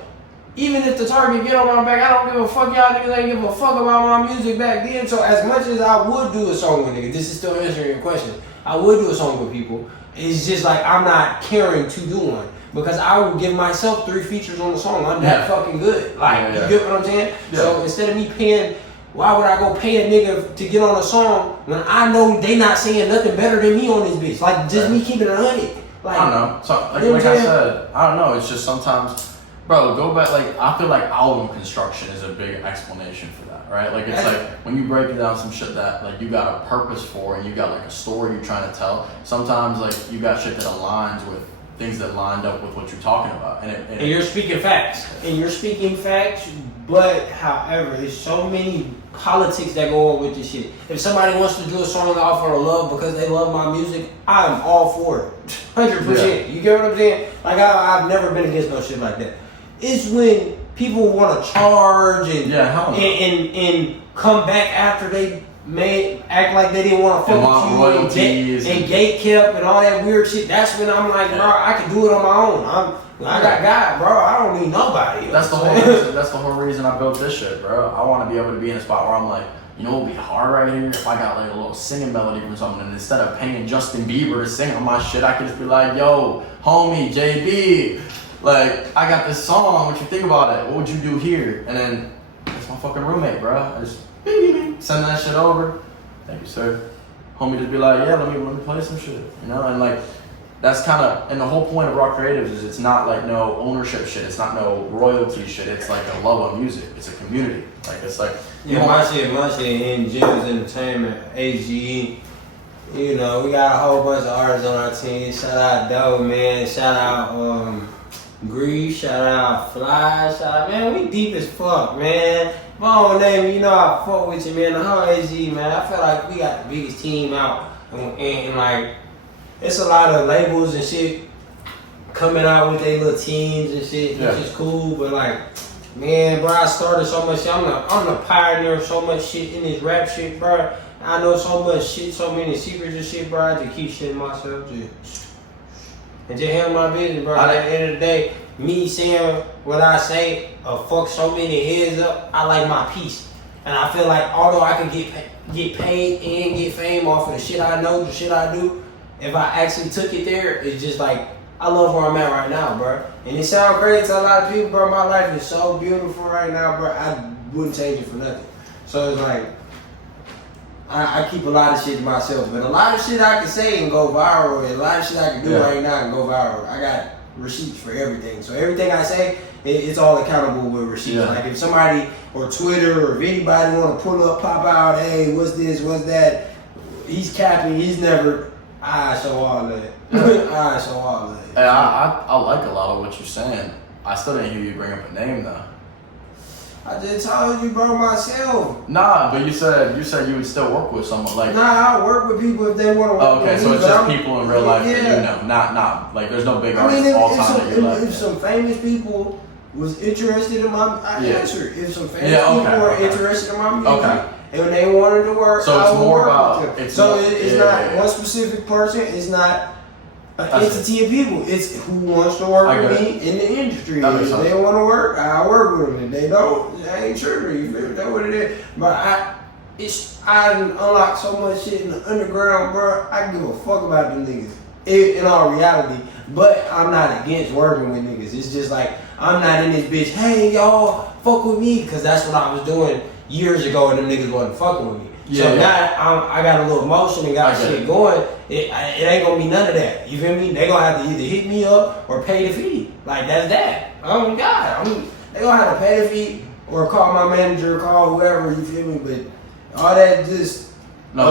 even if the target get on my back, I don't give a fuck. Y'all niggas ain't give a fuck about my music back then. So as much as I would do a song with niggas, this is still answering your question. I would do a song with people. It's just like I'm not caring to do one. Because I will give myself 3 features on the song. I'm that fucking good. Like, you get what I'm saying? Yeah. So instead of me paying, why would I go pay a nigga to get on a song when I know they not saying nothing better than me on this bitch? Like, just me keeping it 100. Like, I don't know. So, like I said, I don't know. It's just sometimes, bro, go back. Like, I feel like album construction is a big explanation for that, right? Like, it's like when you break down some shit that, like, you got a purpose for and you got, like, a story you're trying to tell. Sometimes, like, you got shit that aligns with things that lined up with what you're talking about. And you're speaking facts. But, however, there's so many politics that go on with this shit. If somebody wants to do a song off of love because they love my music, I'm all for it. 100%. Yeah. You get what I'm saying? Like, I've never been against no shit like that. It's when people want to charge and come back after they act like they didn't want to fuck with you and gate kept and all that weird shit. That's when I'm like, bro, I can do it on my own. I got God, bro. I don't need nobody. That's the whole reason. That's the whole reason I built this shit, bro. I want to be able to be in a spot where I'm like, you know, what would be hard right here if I got like a little singing melody from something, and instead of paying Justin Bieber to sing on my shit, I could just be like, yo, homie, JB, like I got this song. What you think about it? What would you do here? And then it's my fucking roommate, bro. I just send that shit over. Thank you, sir. Homie just be like, yeah, let me play some shit, you know? And like, that's kind of, and the whole point of Raw Creatives is it's not like no ownership shit. It's not no royalty shit. It's like a love of music. It's a community. Like, it's like, my shit in Gems Entertainment, AGE. You know, we got a whole bunch of artists on our team. Shout out Doe, man. Shout out Grease. Shout out Fly. Shout out, man, we deep as fuck, man. My own name, you know I fuck with you, man. The whole AG, man. I feel like we got the biggest team out, and like, it's a lot of labels and shit coming out with their little teams and shit, which is cool. But like, man, bro, I started so much shit. I'm the pioneer of so much shit in this rap shit, bro. I know so much shit, so many secrets and shit, bro. I just keep shitting myself, and just handle my business, bro. At the end of the day, me saying what I say, fuck so many heads up. I like my peace, and I feel like although I can get paid and get fame off of the shit I know, the shit I do, if I actually took it there, it's just like I love where I'm at right now, bro. And it sounds great to a lot of people, bro. My life is so beautiful right now, bro. I wouldn't change it for nothing. So it's like, I keep a lot of shit to myself, but a lot of shit I can say and go viral, and a lot of shit I can do right now and go viral. I got receipts for everything. So everything I say, it's all accountable with receipts. Yeah. Like if somebody or Twitter or if anybody want to pull up, pop out, hey, what's this, what's that? He's capping. He's never. I show all that. I show all that. Hey, I like a lot of what you're saying. I still didn't hear you bring up a name though. I just told you, bro, myself. Nah, but you said you would still work with someone like. Nah, I work with people if they want to work Oh, okay, with so me. it's just people in real life that Yeah. you know, not like there's no big I mean, artists all time that you if like. some famous people was interested in my, I answered. If some famous okay, people were okay. interested in my music, Okay. and when they wanted to work, So I it's would more work about- with them. it's So more- it's yeah, not yeah, yeah. one specific person. It's not an That's entity of people. It's who wants to work I with get me in the industry. That makes If sense. they want to work, I work with them. If they don't, I ain't tripping. You feel me? That's what it is. But I done unlocked so much shit in the underground, bro. I give a fuck about them niggas. In all reality, but I'm not against working with niggas. It's just like I'm not in this bitch. Hey y'all, fuck with me, because that's what I was doing years ago, and them niggas wasn't fucking with me. Yeah, So yeah. now I got a little motion and got I get shit it. going. It ain't gonna be none of that. You feel me? They gonna have to either hit me up or pay the fee. Like that's that. Oh God, they gonna have to pay the fee or call my manager, call whoever. You feel me? But all that just. No,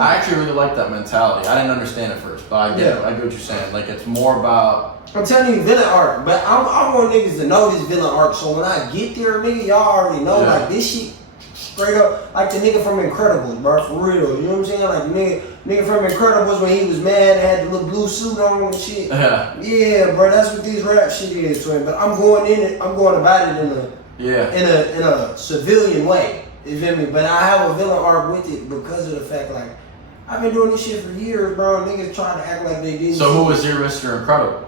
I actually really like that mentality. I didn't understand it first, but I get it. I get what you're saying. Like it's more about. I'm telling you, villain arc, but I want niggas to know this villain arc. So when I get there, nigga, y'all already know like this shit straight up, like the nigga from Incredibles, bro, for real. You know what I'm saying? Like nigga from Incredibles when he was mad, had the little blue suit on and shit. Yeah, bro, that's what these rap shit is, twin. But I'm going in it. I'm going about it in a civilian way. You feel me? But I have a villain arc with it because of the fact, like, I've been doing this shit for years, bro. Niggas trying to act like they didn't. So who was your Mr. Incredible?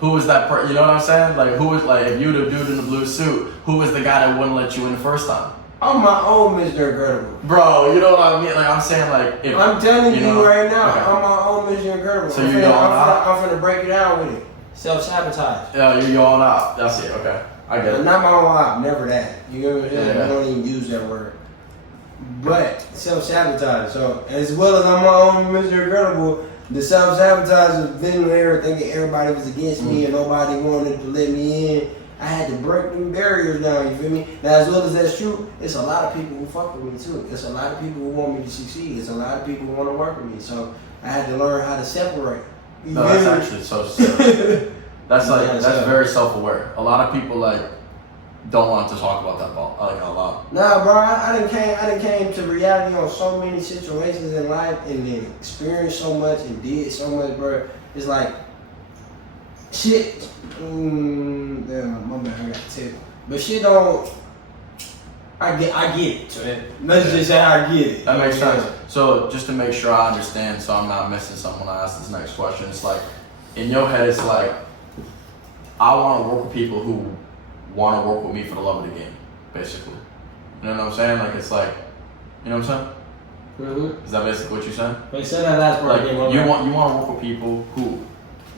Who was that you know what I'm saying? Like who was like if you the dude in the blue suit, who was the guy that wouldn't let you in the first time? I'm my own Mr. Incredible. Bro, you know what I mean? Like I'm saying like if I'm telling you right now, okay. I'm my own Mr. Incredible. So you're going out? I'm finna break it down with it. Self-sabotage. Yeah, you're going out. That's it, okay. I get it. Not my own op, never that. You know what I'm saying? Yeah. I don't even use that word. But self-sabotage. So as well as I'm my own Mr. Incredible, the self-sabotage of being there thinking everybody was against me and nobody wanted to let me in. I had to break them barriers down, you feel me? Now as well as that's true, it's a lot of people who fuck with me too. It's a lot of people who want me to succeed. It's a lot of people who want to work with me. So I had to learn how to separate. You No, feel that's me? actually so serious. That's like Yeah, that's so- very self-aware. A lot of people like don't want to talk about that like a lot. Nah, bro, I done came to reality on so many situations in life and then experienced so much and did so much, bro. It's like shit. Damn, my bad, I got to tell you. But shit don't. I get it. So let's just say I get it. That makes sense. So just to make sure I understand, so I'm not missing something when I ask this next question, it's like in your head, it's like I want to work with people who want to work with me for the love of the game, basically. You know what I'm saying? Like it's like, you know what I'm saying? Mm-hmm. Is that basically what you're saying? Wait, say that last part Like again. you want to work with people who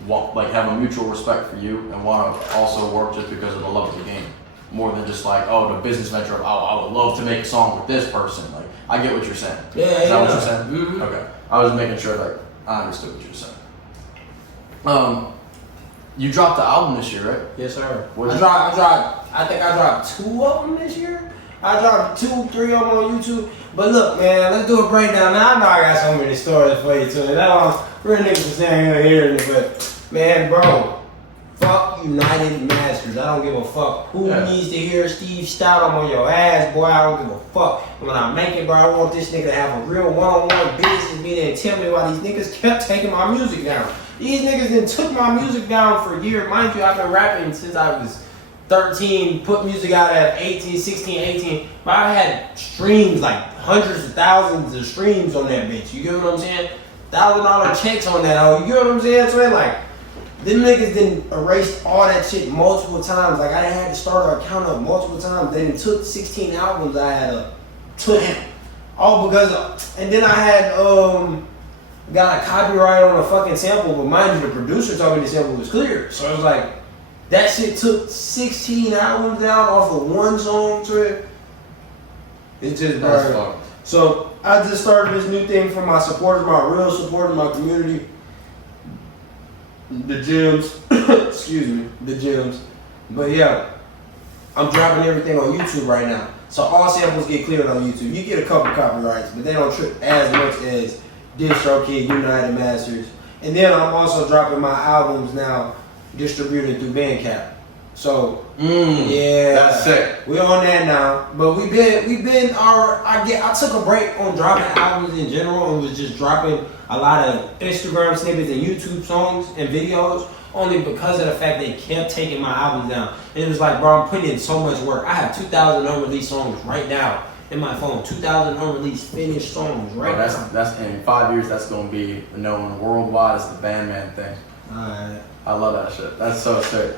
want like have a mutual respect for you and want to also work just because of the love of the game, more than just like the business venture of I would love to make a song with this person. Like I get what you're saying. Yeah, Is that what you're saying? Mm-hmm. Okay. I was making sure that I understood what you were saying. You dropped the album this year, right? Yes, sir. What I think I dropped 2 of them this year. I dropped 2, 3 of them on YouTube. But look, man, let's do a breakdown. Man, I know I got so many stories for you too. And real niggas are standing here hearing it, but man, bro, fuck United Masters. I don't give a fuck who needs to hear Steve Stout. I'm on your ass, boy. I don't give a fuck. When I make it, bro, I want this nigga to have a real one-on-one business meeting and tell me why these niggas kept taking my music down. These niggas then took my music down for a year. Mind you, I've been rapping since I was 13, put music out at 18, 16, 18. But I had streams, like hundreds of thousands of streams on that bitch. You get what I'm saying? $1,000 checks on that. Oh, you get what I'm saying? So like, them niggas didn't erase all that shit multiple times. Like I had to start our account up multiple times. Then it took 16 albums I had to him. All because and then I had got a copyright on a fucking sample, but mind you, the producer told me the sample was clear. So it was like, That shit took 16 albums down off of one song, trip. It's just That's bro. fucked. So I just started this new thing for my supporters, my real supporters, my community. The gyms, excuse me, the gyms. But yeah, I'm dropping everything on YouTube right now. So all samples get cleared on YouTube. You get a couple copyrights, but they don't trip as much as DistroKid, United Masters. And then I'm also dropping my albums now, distributed through Bandcamp. So yeah, that's sick. We on that now, but we've been I took a break on dropping albums in general and was just dropping a lot of Instagram snippets and YouTube songs and videos only because of the fact they kept taking my albums down. And it was like, bro, I'm putting in so much work. I have 2,000 unreleased songs right now in my phone. 2,000 unreleased finished songs right now. That's in 5 years. That's gonna be known worldwide as the Bandman thing. Alright. I love that shit. That's so sick.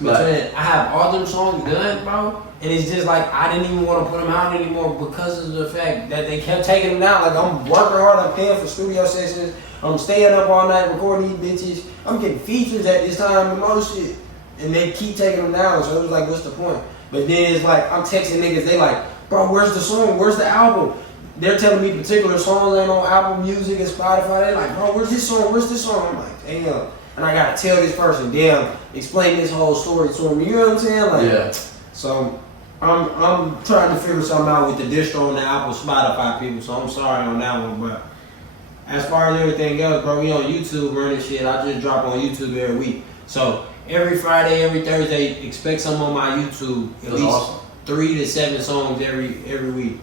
But I have all them songs done, bro, and it's just like I didn't even want to put them out anymore because of the fact that they kept taking them down. Like I'm working hard, I'm paying for studio sessions, I'm staying up all night recording these bitches, I'm getting features at this time and most shit, and they keep taking them down. So it was like, what's the point? But then it's like I'm texting niggas, they like, bro, where's the song? Where's the album? They're telling me particular songs ain't on Apple Music and Spotify. They're like, bro, where's this song? Where's this song? I'm like, damn. And I gotta tell this person, damn, explain this whole story to him. You know what I'm saying? Like, yeah. So I'm trying to figure something out with the distro and the Apple Spotify people. So I'm sorry on that one, but as far as everything else, bro, we on YouTube running shit. I just drop on YouTube every week. So every Friday, every Thursday, expect something on my YouTube. At least awesome. 3 to 7 songs every week.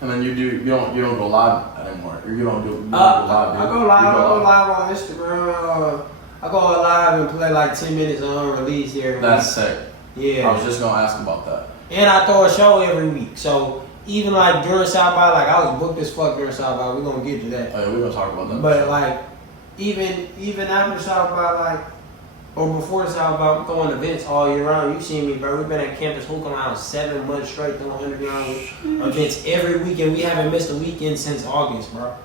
And then you don't go live anymore. You don't go live. I go live on Instagram. I go live and play like 10 minutes on unreleased here. That's sick. Yeah. I was just gonna ask about that. And I throw a show every week. So even like during South by, like I was booked as fuck during South by. We're gonna get to that. Oh, yeah, we're gonna talk about that. But like even after South by, like or before South by, I'm throwing events all year round. You seen me, bro. We've been at campus hooked around 7 months straight doing underground events every weekend. We haven't missed a weekend since August, bro.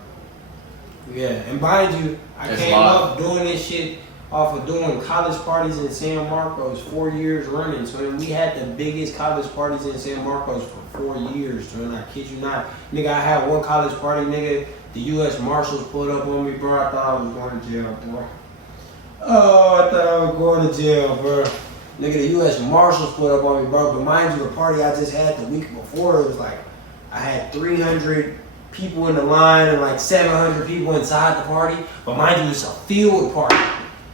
Yeah, and mind you, I came up doing this shit off of doing college parties in San Marcos 4 years running. So we had the biggest college parties in San Marcos for 4 years. So I kid you not, nigga, I had one college party, nigga. The U.S. Marshals pulled up on me, bro. I thought I was going to jail, bro. Oh, I thought I was going to jail, bro. Nigga, the U.S. Marshals pulled up on me, bro. But mind you, the party I just had the week before, it was like I had 300 people in the line and like 700 people inside the party. But mind you, it's a field party.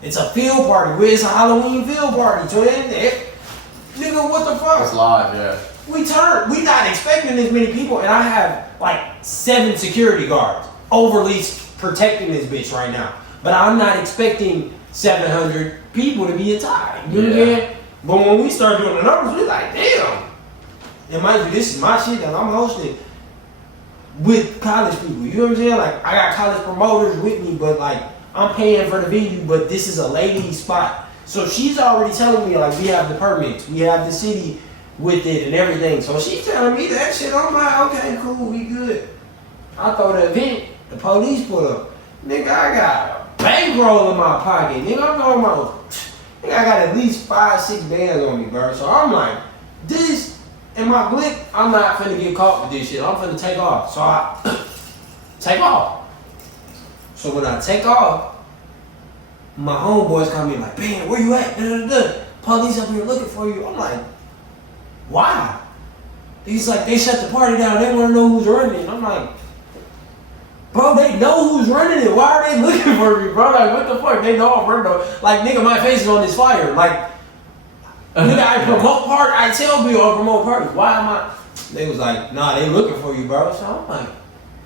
It's a field party. It's a Halloween field party, twin. Nigga, what the fuck? It's live, yeah. We not expecting this many people, and I have like 7 security guards overly protecting this bitch right now. But I'm not expecting 700 people to be inside. You know what I'm saying? But when we start doing the numbers, we like, damn. And mind you, this is my shit that I'm hosting with college people. You know what I'm saying? Like, I got college promoters with me, but like, I'm paying for the venue, but this is a lady spot. So she's already telling me, like, we have the permits, we have the city with it and everything. So she's telling me that shit. I'm like, okay, cool, we good. I throw the event, the police pull up. Nigga, I got a bankroll in my pocket. Nigga, I'm talking about, nigga, I got at least 5-6 bands on me, bro. So I'm like, this, in my blick, I'm not finna get caught with this shit. I'm finna take off. So I take off. So when I take off, my homeboys come in like, "Bam, where you at? Police up here looking for you." I'm like, why? He's like, they shut the party down. They want to know who's running it. I'm like, bro, they know who's running it. Why are they looking for me, bro? Like, what the fuck? They know I'm running it. Like, nigga, my face is on this flyer. Like, nigga, I promote parties. I tell people I promote parties. Why am I? They was like, nah, they looking for you, bro. So I'm like,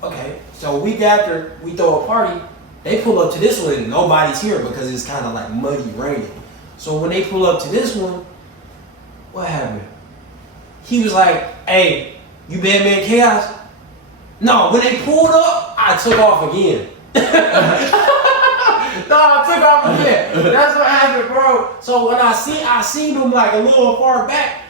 okay. So a week after we throw a party, they pull up to this one and nobody's here because it's kind of like muddy raining. So when they pull up to this one, what happened? He was like, "Hey, you Bandman Chaos?" No, when they pulled up, I took off again. No, I took off again. That's what happened, bro. So when I seen them like a little far back,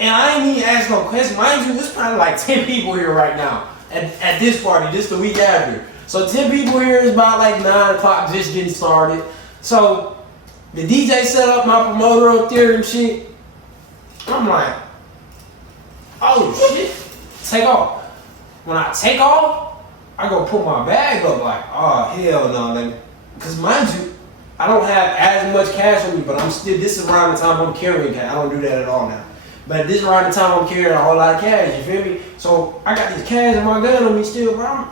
and I ain't even ask no question. Mind you, there's probably like 10 people here right now at this party, just the week after. So 10 people here is about like 9 o'clock, just getting started. So The DJ set up my promoter up there and shit. I'm like, oh shit, take off. When I take off, I go put my bag up like, oh hell no. Because mind you, I don't have as much cash on me, but I'm still, this is around the time I'm carrying cash. I don't do that at all now. But this is around the time I'm carrying a whole lot of cash, you feel me? So I got this cash and my gun on me still, bro.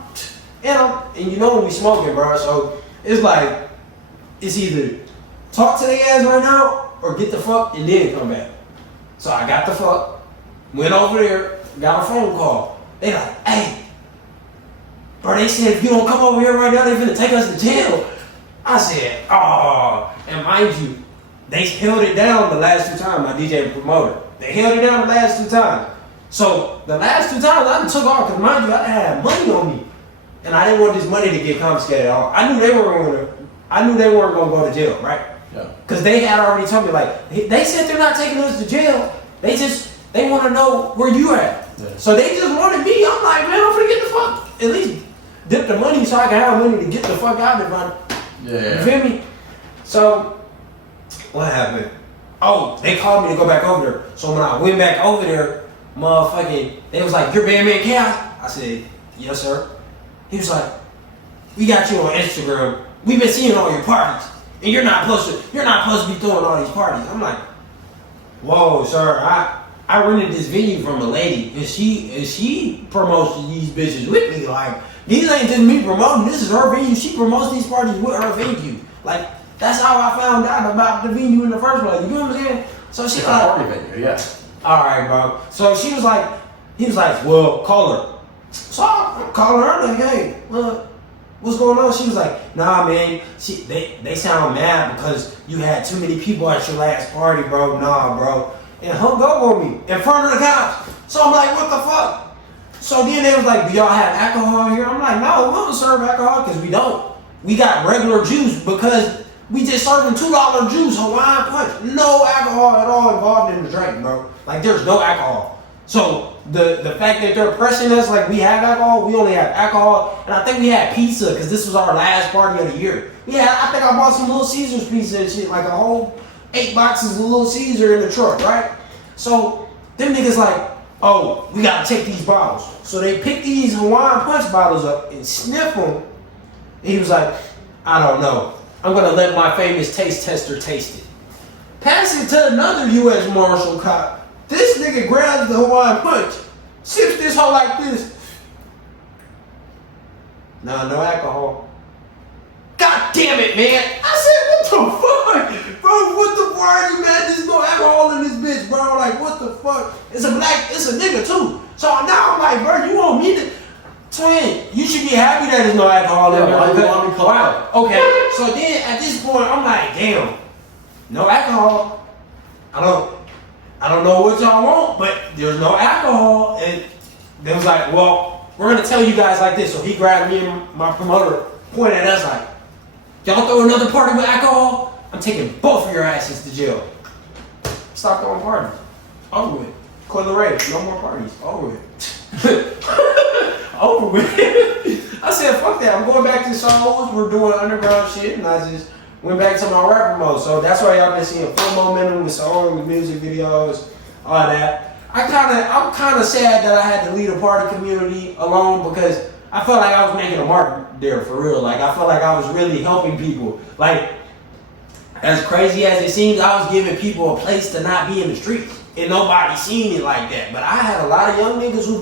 And you know when we smoking, bro, so it's like, it's either talk to their ass right now or get the fuck and then come back. So I got the fuck, went over there, got a phone call. They like, hey, bro, they said if you don't come over here right now, they finna take us to jail. I said, oh, and mind you, they held it down the last 2 times, my DJ and promoter. They held it down the last 2 times. So the last 2 times I took off, because mind you, I had money on me. And I didn't want this money to get confiscated at all. I knew they weren't gonna go to jail, right? Yeah. Because they had already told me, like, they said they're not taking us to jail. They want to know where you at. Yeah. So they just wanted me. I'm like, man, I'm finna get the fuck, at least dip the money so I can have money to get the fuck out of it. Yeah. You feel me? So, what happened? Oh, they called me to go back over there. So when I went back over there, motherfucking, they was like, you're Bandman Chaos? I said, yes, sir. He was like, we got you on Instagram. We've been seeing all your parties. And you're not supposed to be throwing all these parties. I'm like, whoa, sir, I rented this venue from a lady and she promotes these bitches with me. Like, these ain't just me promoting, this is her venue. She promotes these parties with her venue. Like, that's how I found out about the venue in the first place. You know what I'm saying? So she like, party venue, yeah. alright, bro. So he was like, well, call her. So I called her, I'm like, hey, what's going on? She was like, nah, man, they sound mad because you had too many people at your last party, bro. Nah, bro. And hung up on me in front of the cops. So I'm like, what the fuck? So then they was like, do y'all have alcohol here? I'm like, no, we don't serve alcohol because we don't. We got regular juice because we just serving $2 juice, Hawaiian punch. No alcohol at all involved in the drink, bro. Like, there's no alcohol. So the fact that they're pressing us like we have alcohol, we only have alcohol, and I think we had pizza because this was our last party of the year. Yeah, I think I bought some Little Caesars pizza and shit, like a whole 8 boxes of Little Caesar in the truck, right? So them niggas like, oh, we gotta take these bottles. So they pick these Hawaiian punch bottles up and sniff them. And he was like, I don't know. I'm gonna let my famous taste tester taste it. Pass it to another U.S. Marshal cop. This nigga grabs the Hawaiian punch, sips this whole like this. Nah, no alcohol. God damn it, man. I said, what the fuck? Bro, what the fuck are you, man? There's no alcohol in this bitch, bro. Like, what the fuck? It's a nigga too. So now I'm like, bro, you want me to, twin, you should be happy that there's no alcohol in there. Why you want me to come out? Okay, so then at this point, I'm like, damn, no alcohol. I don't know what y'all want, but there's no alcohol. And they was like, well, we're gonna tell you guys like this. So he grabbed me and my promoter, pointed at us like, y'all throw another party with alcohol, I'm taking both of your asses to jail. Stop throwing parties. Over with. Call the race. No more parties. Over with. Over with. I said, fuck that. I'm going back to shows. We're doing underground shit, and I just went back to my rapper mode. So that's why y'all been seeing full momentum with songs, with music videos, all that. I'm kind of sad that I had to leave the party community alone because I felt like I was making a mark there for real. Like, I felt like I was really helping people. Like, as crazy as it seems, I was giving people a place to not be in the streets. And nobody seen it like that. But I had a lot of young niggas who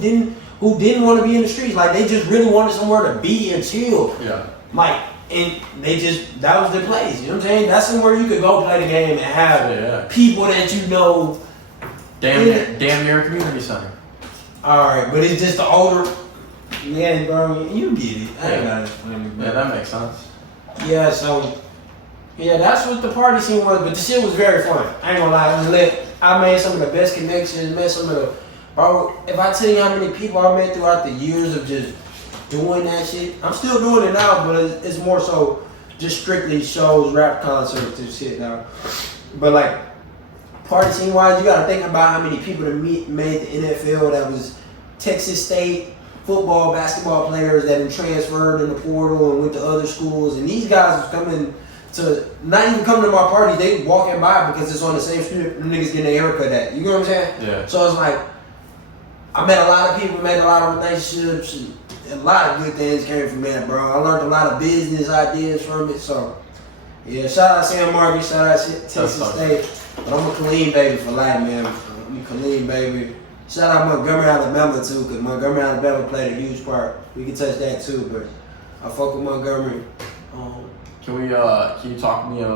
didn't want to be in the streets. Like, they just really wanted somewhere to be and chill. Yeah. Like, and that was the place. You know what I'm saying? That's somewhere you could go play the game and have people that you know. Damn near a community center. Alright, but it's just the older. Yeah, bro, you get it. I ain't gotta explain it, bro. Yeah, that makes sense. Yeah, so. Yeah, that's what the party scene was, but the shit was very fun. I ain't gonna lie, it was lit. I made some of the best connections, met some of the. Bro, if I tell you how many people I met throughout the years of just doing that shit, I'm still doing it now, but it's more so just strictly shows, rap concerts and shit now. But like, party scene wise, you gotta think about how many people that made the NFL that was Texas State football, basketball players that had transferred in the portal and went to other schools, and these guys was coming to not even come to my party. They walking by because it's on the same street. Them niggas getting their haircut at. You know what I'm saying? Yeah. So it's like I met a lot of people, made a lot of relationships, and a lot of good things came from that, bro. I learned a lot of business ideas from it. So yeah, shout out San Marcos, shout out Texas State. But I'm a Killeen baby for life, man. I'm a Killeen baby. Shout out Montgomery, Alabama too, because Montgomery, Alabama played a huge part. We can touch that too, but I fuck with Montgomery. Can you talk to me a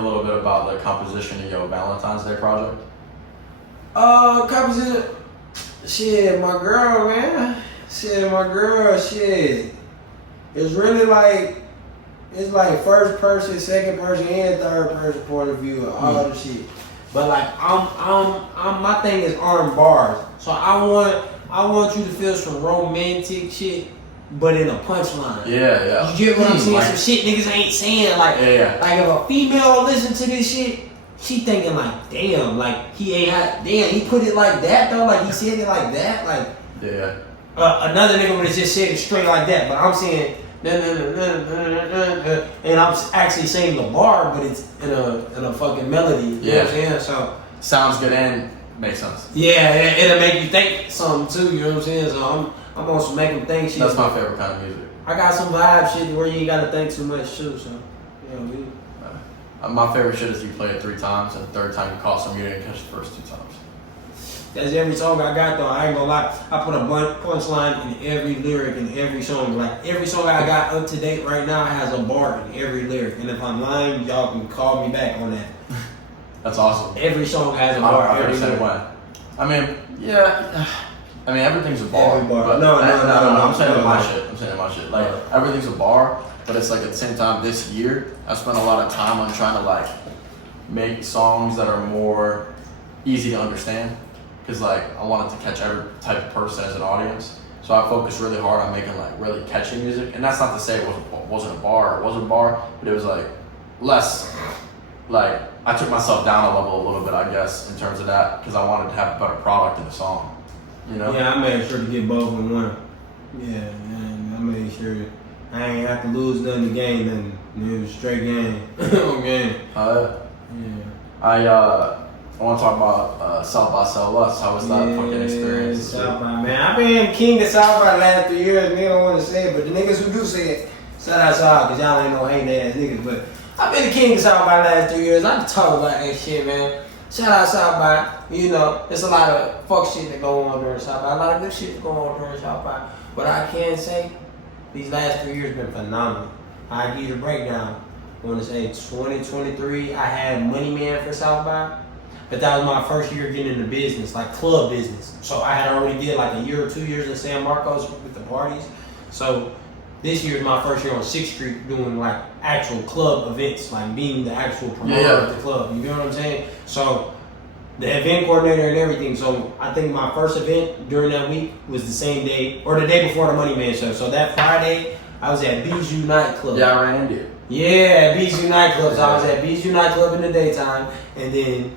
little bit about the composition of your Valentine's Day project? Composition. Shit, my girl, man. Shit. It's really like first person, second person, and third person point of view of all the shit. But like I'm my thing is armed bars. So I want you to feel some romantic shit, but in a punchline. Yeah. You get what I'm saying? Like, some shit niggas ain't saying. Like, like if a female listen to this shit, she thinking like, damn, like he put it like that though, like he said it like that, like another nigga would have just said it straight like that, but I'm saying and I'm actually saying the bar, but it's in a fucking melody. You know what I'm saying? So sounds good and makes sense. Yeah, it'll make you think something too. You know what I'm saying? So I'm gonna make them think shit. That's my favorite kind of music. I got some vibe shit where you ain't gotta think too much too. So my favorite shit is you play it 3 times, and the third time you call somebody you didn't catch the first 2 times. That's every song I got though. I ain't gonna lie. I put a punchline in every lyric in every song. Like every song I got up to date right now has a bar in every lyric. And if I'm lying, y'all can call me back on that. That's awesome. Every song has a bar. I understand why. I mean, everything's a bar. Every bar. But No. I'm saying my shit. Like everything's a bar, but it's like at the same time this year I spent a lot of time on trying to like make songs that are more easy to understand. Because like I wanted to catch every type of person as an audience, so I focused really hard on making like really catchy music. And that's not to say it wasn't a bar, but it was like less. Like I took myself down a little bit, I guess, in terms of that, because I wanted to have a better product in the song. You know? Yeah, I made sure to get both in one. Yeah, man, I made sure I ain't have to lose nothing to gain nothing. It was straight game. Okay. I want to talk about South by Southwest. How was that fucking experience? South by, man. I've been king of South by the last 3 years. Niggas don't want to say it, but the niggas who do say it, shout out South, because y'all ain't no hating ass niggas. But I've been the king of South by the last 3 years. I can talk about that shit, man. Shout out South by. You know, there's a lot of fuck shit that go on during South by. A lot of good shit that go on during South by. But I can say, these last 3 years been phenomenal. I give you the breakdown. I want to say 2023, I had Money Man for South by. But that was my first year getting into business, like club business. So I had already did like a year or 2 years in San Marcos with the parties. So this year is my first year on 6th Street doing like actual club events, like being the actual promoter of the club. You know what I'm saying? So the event coordinator and everything. So I think my first event during that week was the same day or the day before the Money Man show. So that Friday, I was at Bijou Nightclub. Yeah, I ran into it. Yeah, at Bijou Nightclub. So I was at Bijou Nightclub in the daytime, and then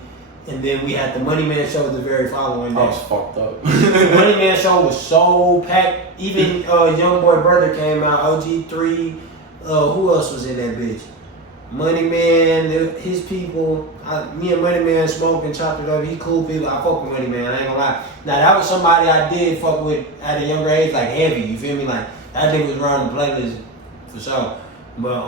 we had the Money Man show the very following day. I was fucked up. The Money Man show was so packed. Even Young Boy Brother came out. OG3. Who else was in that bitch? Money Man, his people. Me and Money Man smoked and chopped it up. He cool people. I fuck with Money Man. I ain't gonna lie. Now that was somebody I did fuck with at a younger age, like heavy. You feel me? Like that nigga was running the playlist for sure. But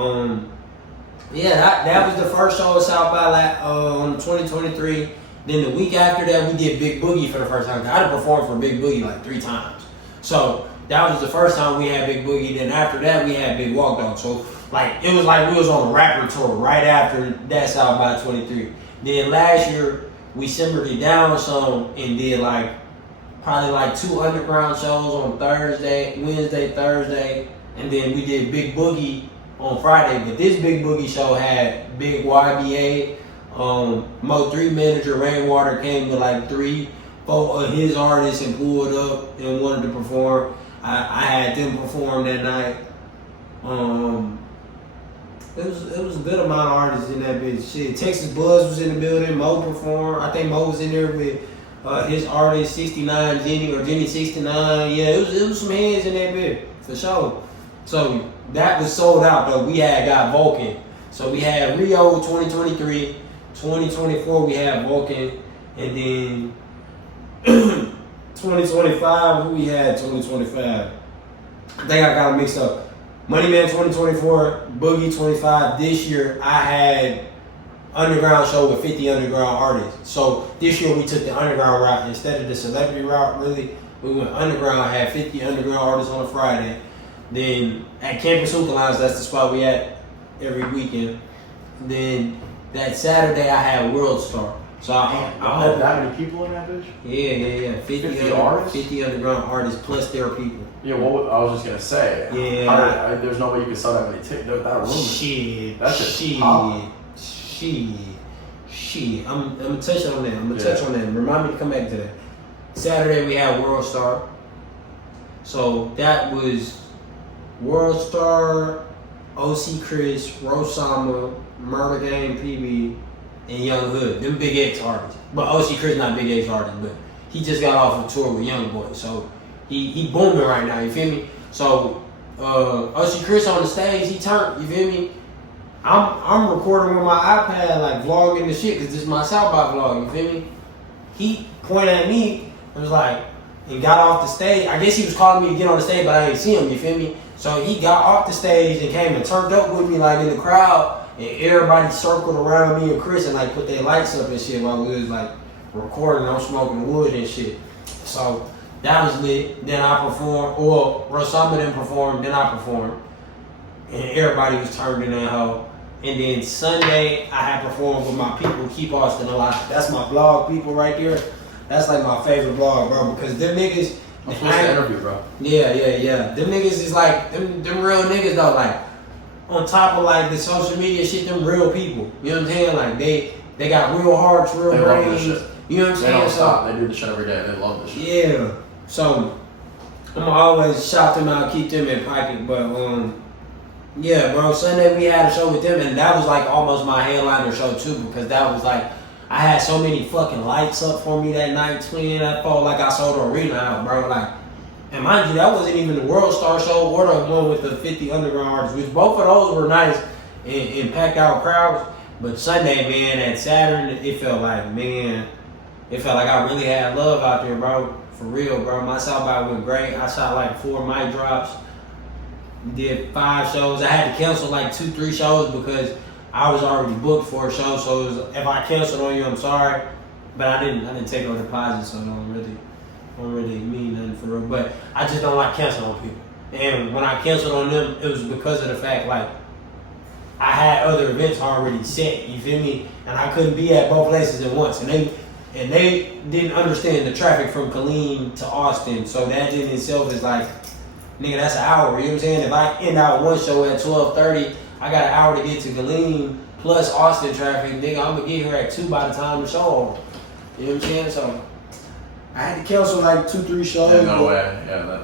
yeah, that was the first show at South by on 2023. Then the week after that, we did Big Boogie for the first time. I had performed for Big Boogie like 3 times. So that was the first time we had Big Boogie. Then after that, we had Big Walk Dog. So like it was like we was on a rapper tour right after that South by 23. Then last year, we simmered it down some and did probably like 2 underground shows on Wednesday, Thursday. And then we did Big Boogie on Friday, but this Big Boogie show had Big YBA, Mo 3 manager Rainwater came with like 3-4 of his artists and pulled up and wanted to perform. I had them perform that night. It was a good amount of artists in that bitch. Shit, Texas Buzz was in the building. Mo performed. I think Mo was in there with his artist 69 Jenny 69. Yeah, it was some hands in that bitch for sure. So that was sold out though. We had got Vulcan. So we had Rio 2023, 2024 we had Vulcan, and then 2025, who we had 2025? I think I got them mixed up. Moneyman 2024, Boogie 25. This year I had underground show with 50 underground artists. So this year we took the underground route instead of the celebrity route. Really, we went underground. Had 50 underground artists on a Friday. Then at Campus Hookah Lounge, that's the spot we at every weekend. Then that Saturday I had World Star. So I had that many people in that bitch? Yeah. 50 artists? 50 underground artists plus their people. Yeah, well, I was just gonna say. Yeah. There's no way you can sell that many tickets. That room. Shit. That's just pop. Shit. I'm gonna touch on that. Remind me to come back to that. Saturday we had World Star. So that was World Star, OC Chris, Rosama, Murder Game PB, and Young Hood. Them Big X artists. But OC Chris not Big X artist, but he just got off a tour with Young Boy. So he booming right now, you feel me? So OC Chris on the stage, he turned, you feel me? I'm recording with my iPad, like vlogging the shit, cause this is my South by vlog, you feel me? He pointed at me and was like, and got off the stage. I guess he was calling me to get on the stage, but I didn't see him, you feel me? So he got off the stage and came and turned up with me like in the crowd, and everybody circled around me and Chris and like put their lights up and shit while we was like recording. I'm smoking wood and shit. So that was lit. Then I performed, or Rosama didn't perform, then I performed. And everybody was turned in that hoe. And then Sunday, I had performed with my people, Keep Austin Alive. That's my blog people right there. That's like my favorite blog, bro, because them niggas. I'm supposed to interview, bro. Yeah. Them niggas is like, them real niggas though, like, on top of like the social media shit, them real people. You know what I'm saying? Like, they got real hearts, real brains. You know what I'm saying? They don't stop. They do the shit every day. They love this shit. Yeah. So, I'm gonna always shout them out, keep them in pocket, but, yeah, bro, Sunday we had a show with them, and that was like almost my headliner show too, because that was like, I had so many fucking lights up for me that night, twin. I felt like I sold the arena out, bro. Like, and mind you, that wasn't even the World Star show or the one with the 50 underground artists, which both of those were nice and packed out crowds. But Sunday, man, at Saturn, it felt like I really had love out there, bro. For real, bro. My South by went great. I shot like 4 mic drops. Did 5 shows. I had to cancel like 2-3 shows because I was already booked for a show. So it was, if I canceled on you, I'm sorry. But I didn't take no deposits, so it don't really mean nothing for real. But I just don't like canceling on people. And when I canceled on them, it was because of the fact like I had other events already set. You feel me? And I couldn't be at both places at once. And they didn't understand the traffic from Killeen to Austin. So that in itself is like, nigga, that's an hour. You know what I'm saying? If I end out one show at 12:30, I got an hour to get to Killeen plus Austin traffic. Nigga, I'm gonna get here at 2 by the time the show over. You know what I'm saying? So I had to cancel like 2-3 shows. Yeah, no way. Yeah.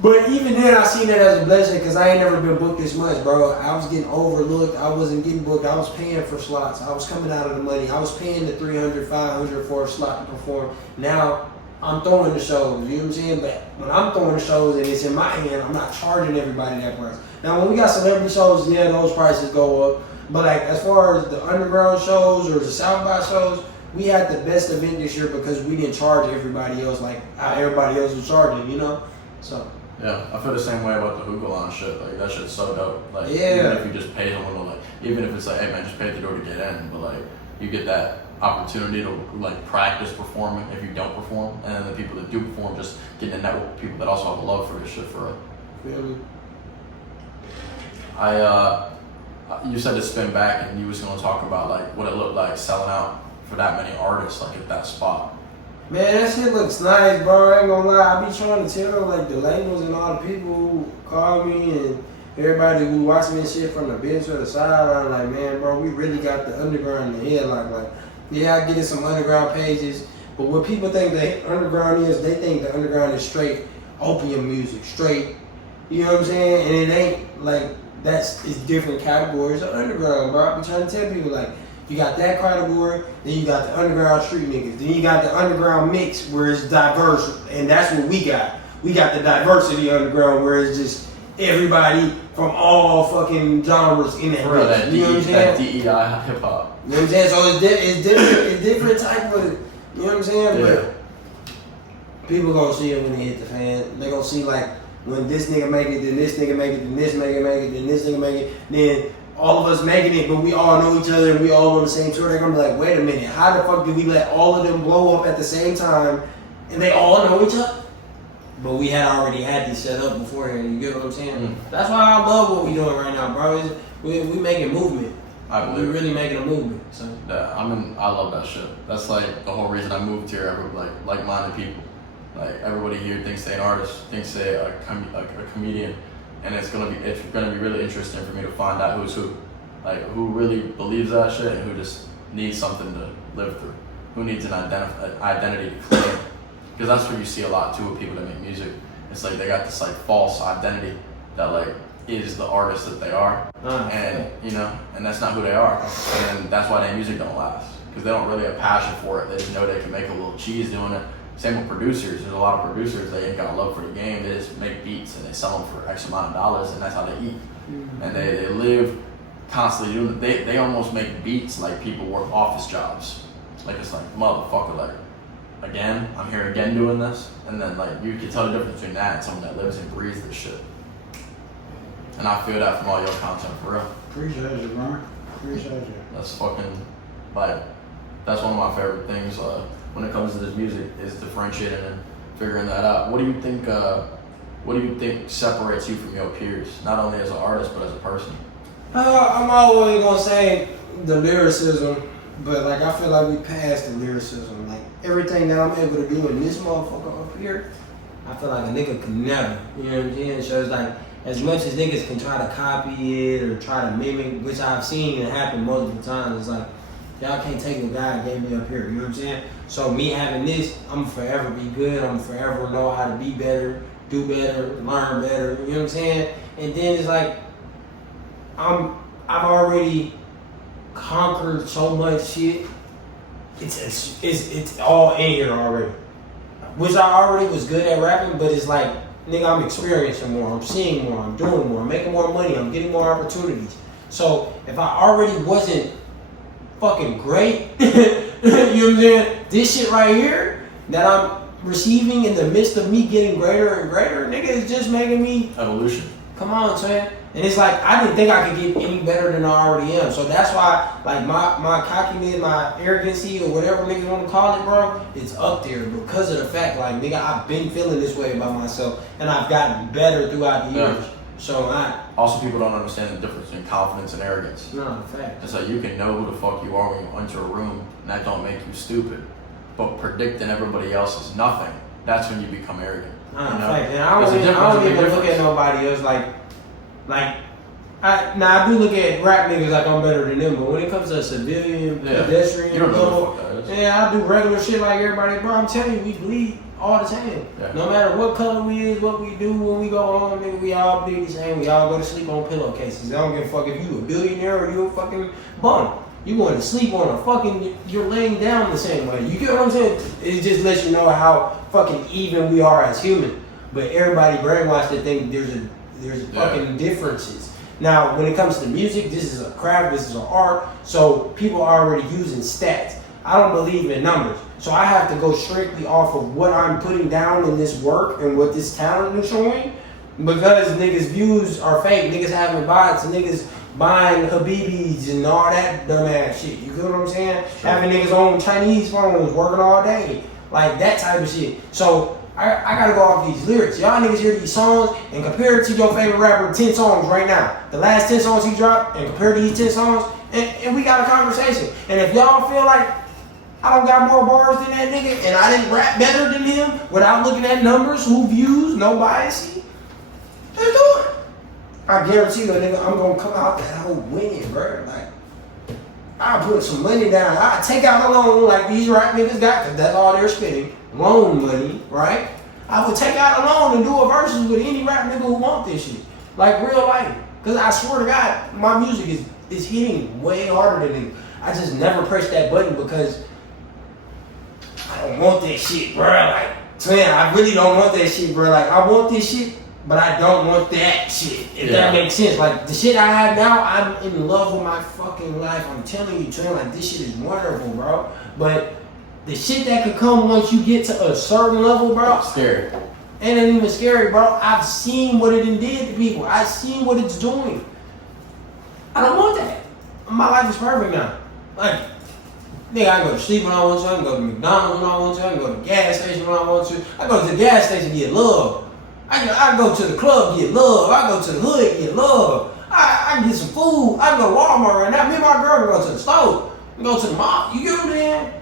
But even then, I seen that as a blessing because I ain't never been booked this much, bro. I was getting overlooked. I wasn't getting booked. I was paying for slots. I was coming out of the money. I was paying the $300, $500 for a slot to perform. Now I'm throwing the shows. You know what I'm saying? But when I'm throwing the shows and it's in my hand, I'm not charging everybody that price. Now when we got celebrity shows, yeah, those prices go up. But like as far as the underground shows or the South by shows, we had the best event this year because we didn't charge everybody else like how everybody else was charging, you know? So yeah, I feel the same way about the hookah lounge shit. Like that shit's so dope. Like yeah. Even if you just pay someone to like, even if it's like, hey man, just pay at the door to get in, but like you get that opportunity to like practice performing if you don't perform, and then the people that do perform just getting a network of people that also have a love for this shit for real. Really? You said to spin back, and you was gonna talk about like what it looked like selling out for that many artists, like at that spot. Man, that shit looks nice, bro. I ain't gonna lie. I be trying to tell like the labels and all the people who call me and everybody who watch me and shit from the bench or the sideline, like, man, bro, we really got the underground in the head. Like, yeah, I get in some underground pages, but what people think the underground is, they think the underground is straight opium music, straight, you know what I'm saying? And it ain't like it's different categories of underground, bro. I be trying to tell people like, you got that category, then you got the underground street niggas, then you got the underground mix where it's diverse, and that's what we got. We got the diversity underground where it's just everybody from all fucking genres in that For real, bitch. You know what I'm saying? that DEI hip hop. You know what I'm saying? So it's different type of, you know what I'm saying? Yeah. But people gonna see it when they hit the fan. They gonna see like when this nigga make it, then this nigga make it, then this nigga make it, then this nigga make it, then all of us making it, but we all know each other and we all on the same tour. They're gonna be like, wait a minute, how the fuck did we let all of them blow up at the same time and they all know each other? But we had already had this set up beforehand. You get what I'm saying? That's why I love what we doing right now, bro. We making movement. I believe. We really making a movement. So Yeah, I love that shit. That's like the whole reason I moved here. Like-minded people. Like everybody here thinks they an artist, thinks they a comedian, and it's gonna be really interesting for me to find out who's who. Like who really believes that shit and who just needs something to live through. Who needs an identity to claim. Because that's what you see a lot too with people that make music. It's like they got this like false identity that like is the artist that they are, and you know, and that's not who they are, and that's why their music don't last. Because they don't really have passion for it. They just know they can make a little cheese doing it. Same with producers. There's a lot of producers they ain't got love for the game. They just make beats and they sell them for X amount of dollars, and that's how they eat. And they live constantly doing it. They almost make beats like people work office jobs. Like it's like motherfucker, like. Again, I'm here again doing this, and then like you can tell the difference between that and someone that lives and breathes this shit. And I feel that from all your content, for real. Appreciate you, bro. Appreciate you. That's fucking like that's one of my favorite things when it comes to this music is differentiating and figuring that out. What do you think? What do you think separates you from your peers, not only as an artist but as a person? I'm always gonna say the lyricism. But like I feel like we passed the lyricism. Like everything that I'm able to do in this motherfucker up here, I feel like a nigga could never. You know what I'm saying? So it's like as much as niggas can try to copy it or try to mimic, which I've seen it happen multiple times, it's like y'all can't take what God gave me up here. You know what I'm saying? So me having this, I'm forever be good. I'm forever know how to be better, do better, learn better. You know what I'm saying? And then it's like I've already conquered so much shit. It's all in here already. Which I already was good at rapping, but it's like, nigga, I'm experiencing more, I'm seeing more, I'm doing more, I'm making more money, I'm getting more opportunities. So if I already wasn't fucking great, you know what I'm saying? This shit right here that I'm receiving in the midst of me getting greater and greater, nigga, is just making me Evolution. come on, man. And it's like, I didn't think I could get any better than I already am. So that's why, like, my cockiness, my arrogancy, or whatever niggas want to call it, bro, it's up there because of the fact, like, nigga, I've been feeling this way about myself, and I've gotten better throughout the years. So Also, people don't understand the difference between confidence and arrogance. No, fact. It's like you can know who the fuck you are when you enter a room, and that don't make you stupid. But predicting everybody else is nothing, that's when you become arrogant. Nah, you know? fact. And I don't even look at nobody else like, I do look at rap niggas like I'm better than them, but when it comes to a civilian, pedestrian, you don't know what the fuck that is. Yeah, I do regular shit like everybody, bro. I'm telling you, we bleed all the time. Yeah. No matter what color we is, what we do when we go home, nigga, we all bleed the same. We all go to sleep on pillowcases. I don't give a fuck if you a billionaire or you a fucking bum. You going to sleep on a fucking, you're laying down the same way. You get what I'm saying? It just lets you know how fucking even we are as human. But everybody brainwashed to think there's fucking differences. Now, when it comes to music, this is a craft, this is an art, so people are already using stats. I don't believe in numbers, so I have to go strictly off of what I'm putting down in this work and what this talent is showing, because niggas' views are fake, niggas having bots, niggas buying Habibis and all that dumbass shit, you get what I'm saying? Sure. Having niggas on Chinese phones, working all day, like that type of shit. So, I gotta go off these lyrics. Y'all niggas hear these songs and compare it to your favorite rapper 10 songs right now. The last 10 songs he dropped and compare to these 10 songs and we got a conversation. And if y'all feel like I don't got more bars than that nigga and I didn't rap better than him without looking at numbers, who views, no bias, let's do it. I guarantee you, nigga, I'm gonna come out the hell winning, bro. Like, I'll put some money down. I'll take out a loan like these rap niggas got, because that's all they're spending. Loan money, right? I would take out a loan and do a versus with any rap nigga who want this shit. Like real life. Because I swear to God, my music is hitting way harder than niggas. I just never press that button because I don't want that shit, bro. Like, man, I really don't want that shit, bro. Like, I want this shit but I don't want that shit. If that makes sense. Like the shit I have now, I'm in love with my fucking life. I'm telling you, Trent, like this shit is wonderful, bro. But the shit that could come once you get to a certain level, bro. Scary. Ain't even scary, bro. I've seen what it did to people. I've seen what it's doing. I don't want that. My life is perfect now. Like, nigga, I can go to sleep when I want to. I can go to McDonald's when I want to. I can go to the gas station when I want to. I go to the gas station get love. I go to the club get love. I go to the hood get love. I can get some food. I can go to Walmart right now. Me and my girl can go to the store. We go to the mall. You get what I'm saying?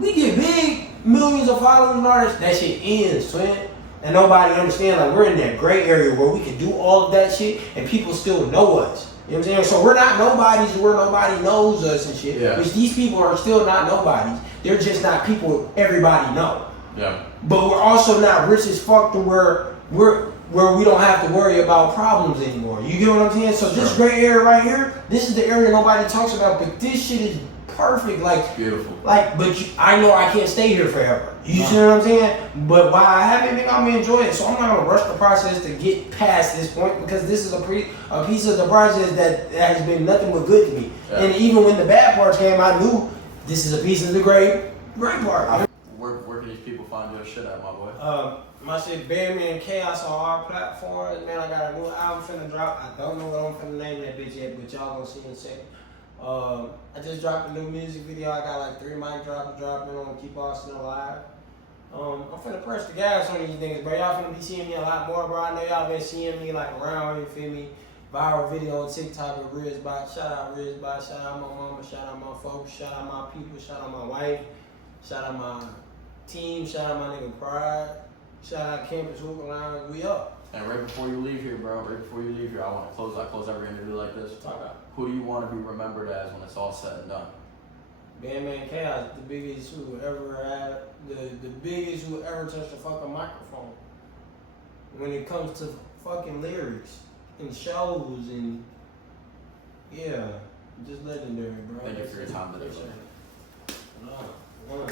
We get big, millions of followers and artists. That shit ends, twin. And nobody understands, like, we're in that gray area where we can do all of that shit and people still know us. You know what I'm saying? So we're not nobodies where nobody knows us and shit. Yeah. Which these people are still not nobodies. They're just not people everybody know. Yeah. But we're also not rich as fuck to where we don't have to worry about problems anymore. You get what I'm saying? So this gray area right here, this is the area nobody talks about, but this shit is perfect. Like, It's beautiful. Like, but I know I can't stay here forever. You see what I'm saying? But while I have it, I'm gonna enjoy it. So I'm not gonna rush the process to get past this point because this is a piece of the process that has been nothing but good to me. Yeah. And even when the bad parts came, I knew this is a piece of the great part. Where can these people find your shit at, my boy? My shit, Bandman Chaos on all platforms. Man, I got a new album finna drop. I don't know what I'm finna name that bitch yet, but y'all gonna see in a second. I just dropped a new music video. I got like 3 mic drops dropping on Keep Austin Alive. I'm finna press the gas on these niggas, bro. Y'all finna be seeing me a lot more, bro. I know y'all been seeing me like around, you feel me? Viral video on TikTok with Rizbot. Shout out Rizbot. Shout out my mama. Shout out my folks. Shout out my people. Shout out my wife. Shout out my team. Shout out my nigga Pride. Shout out Campus Hookah Lounge. We up. And right before you leave here, bro, I want to close. I close every interview like this. Talk about Who do you want to be remembered as when it's all said and done? Bandman Chaos, the biggest who ever had, the biggest who ever touched a fucking microphone. When it comes to fucking lyrics and shows and yeah, just legendary, bro. Thank you for your time today, bro. No,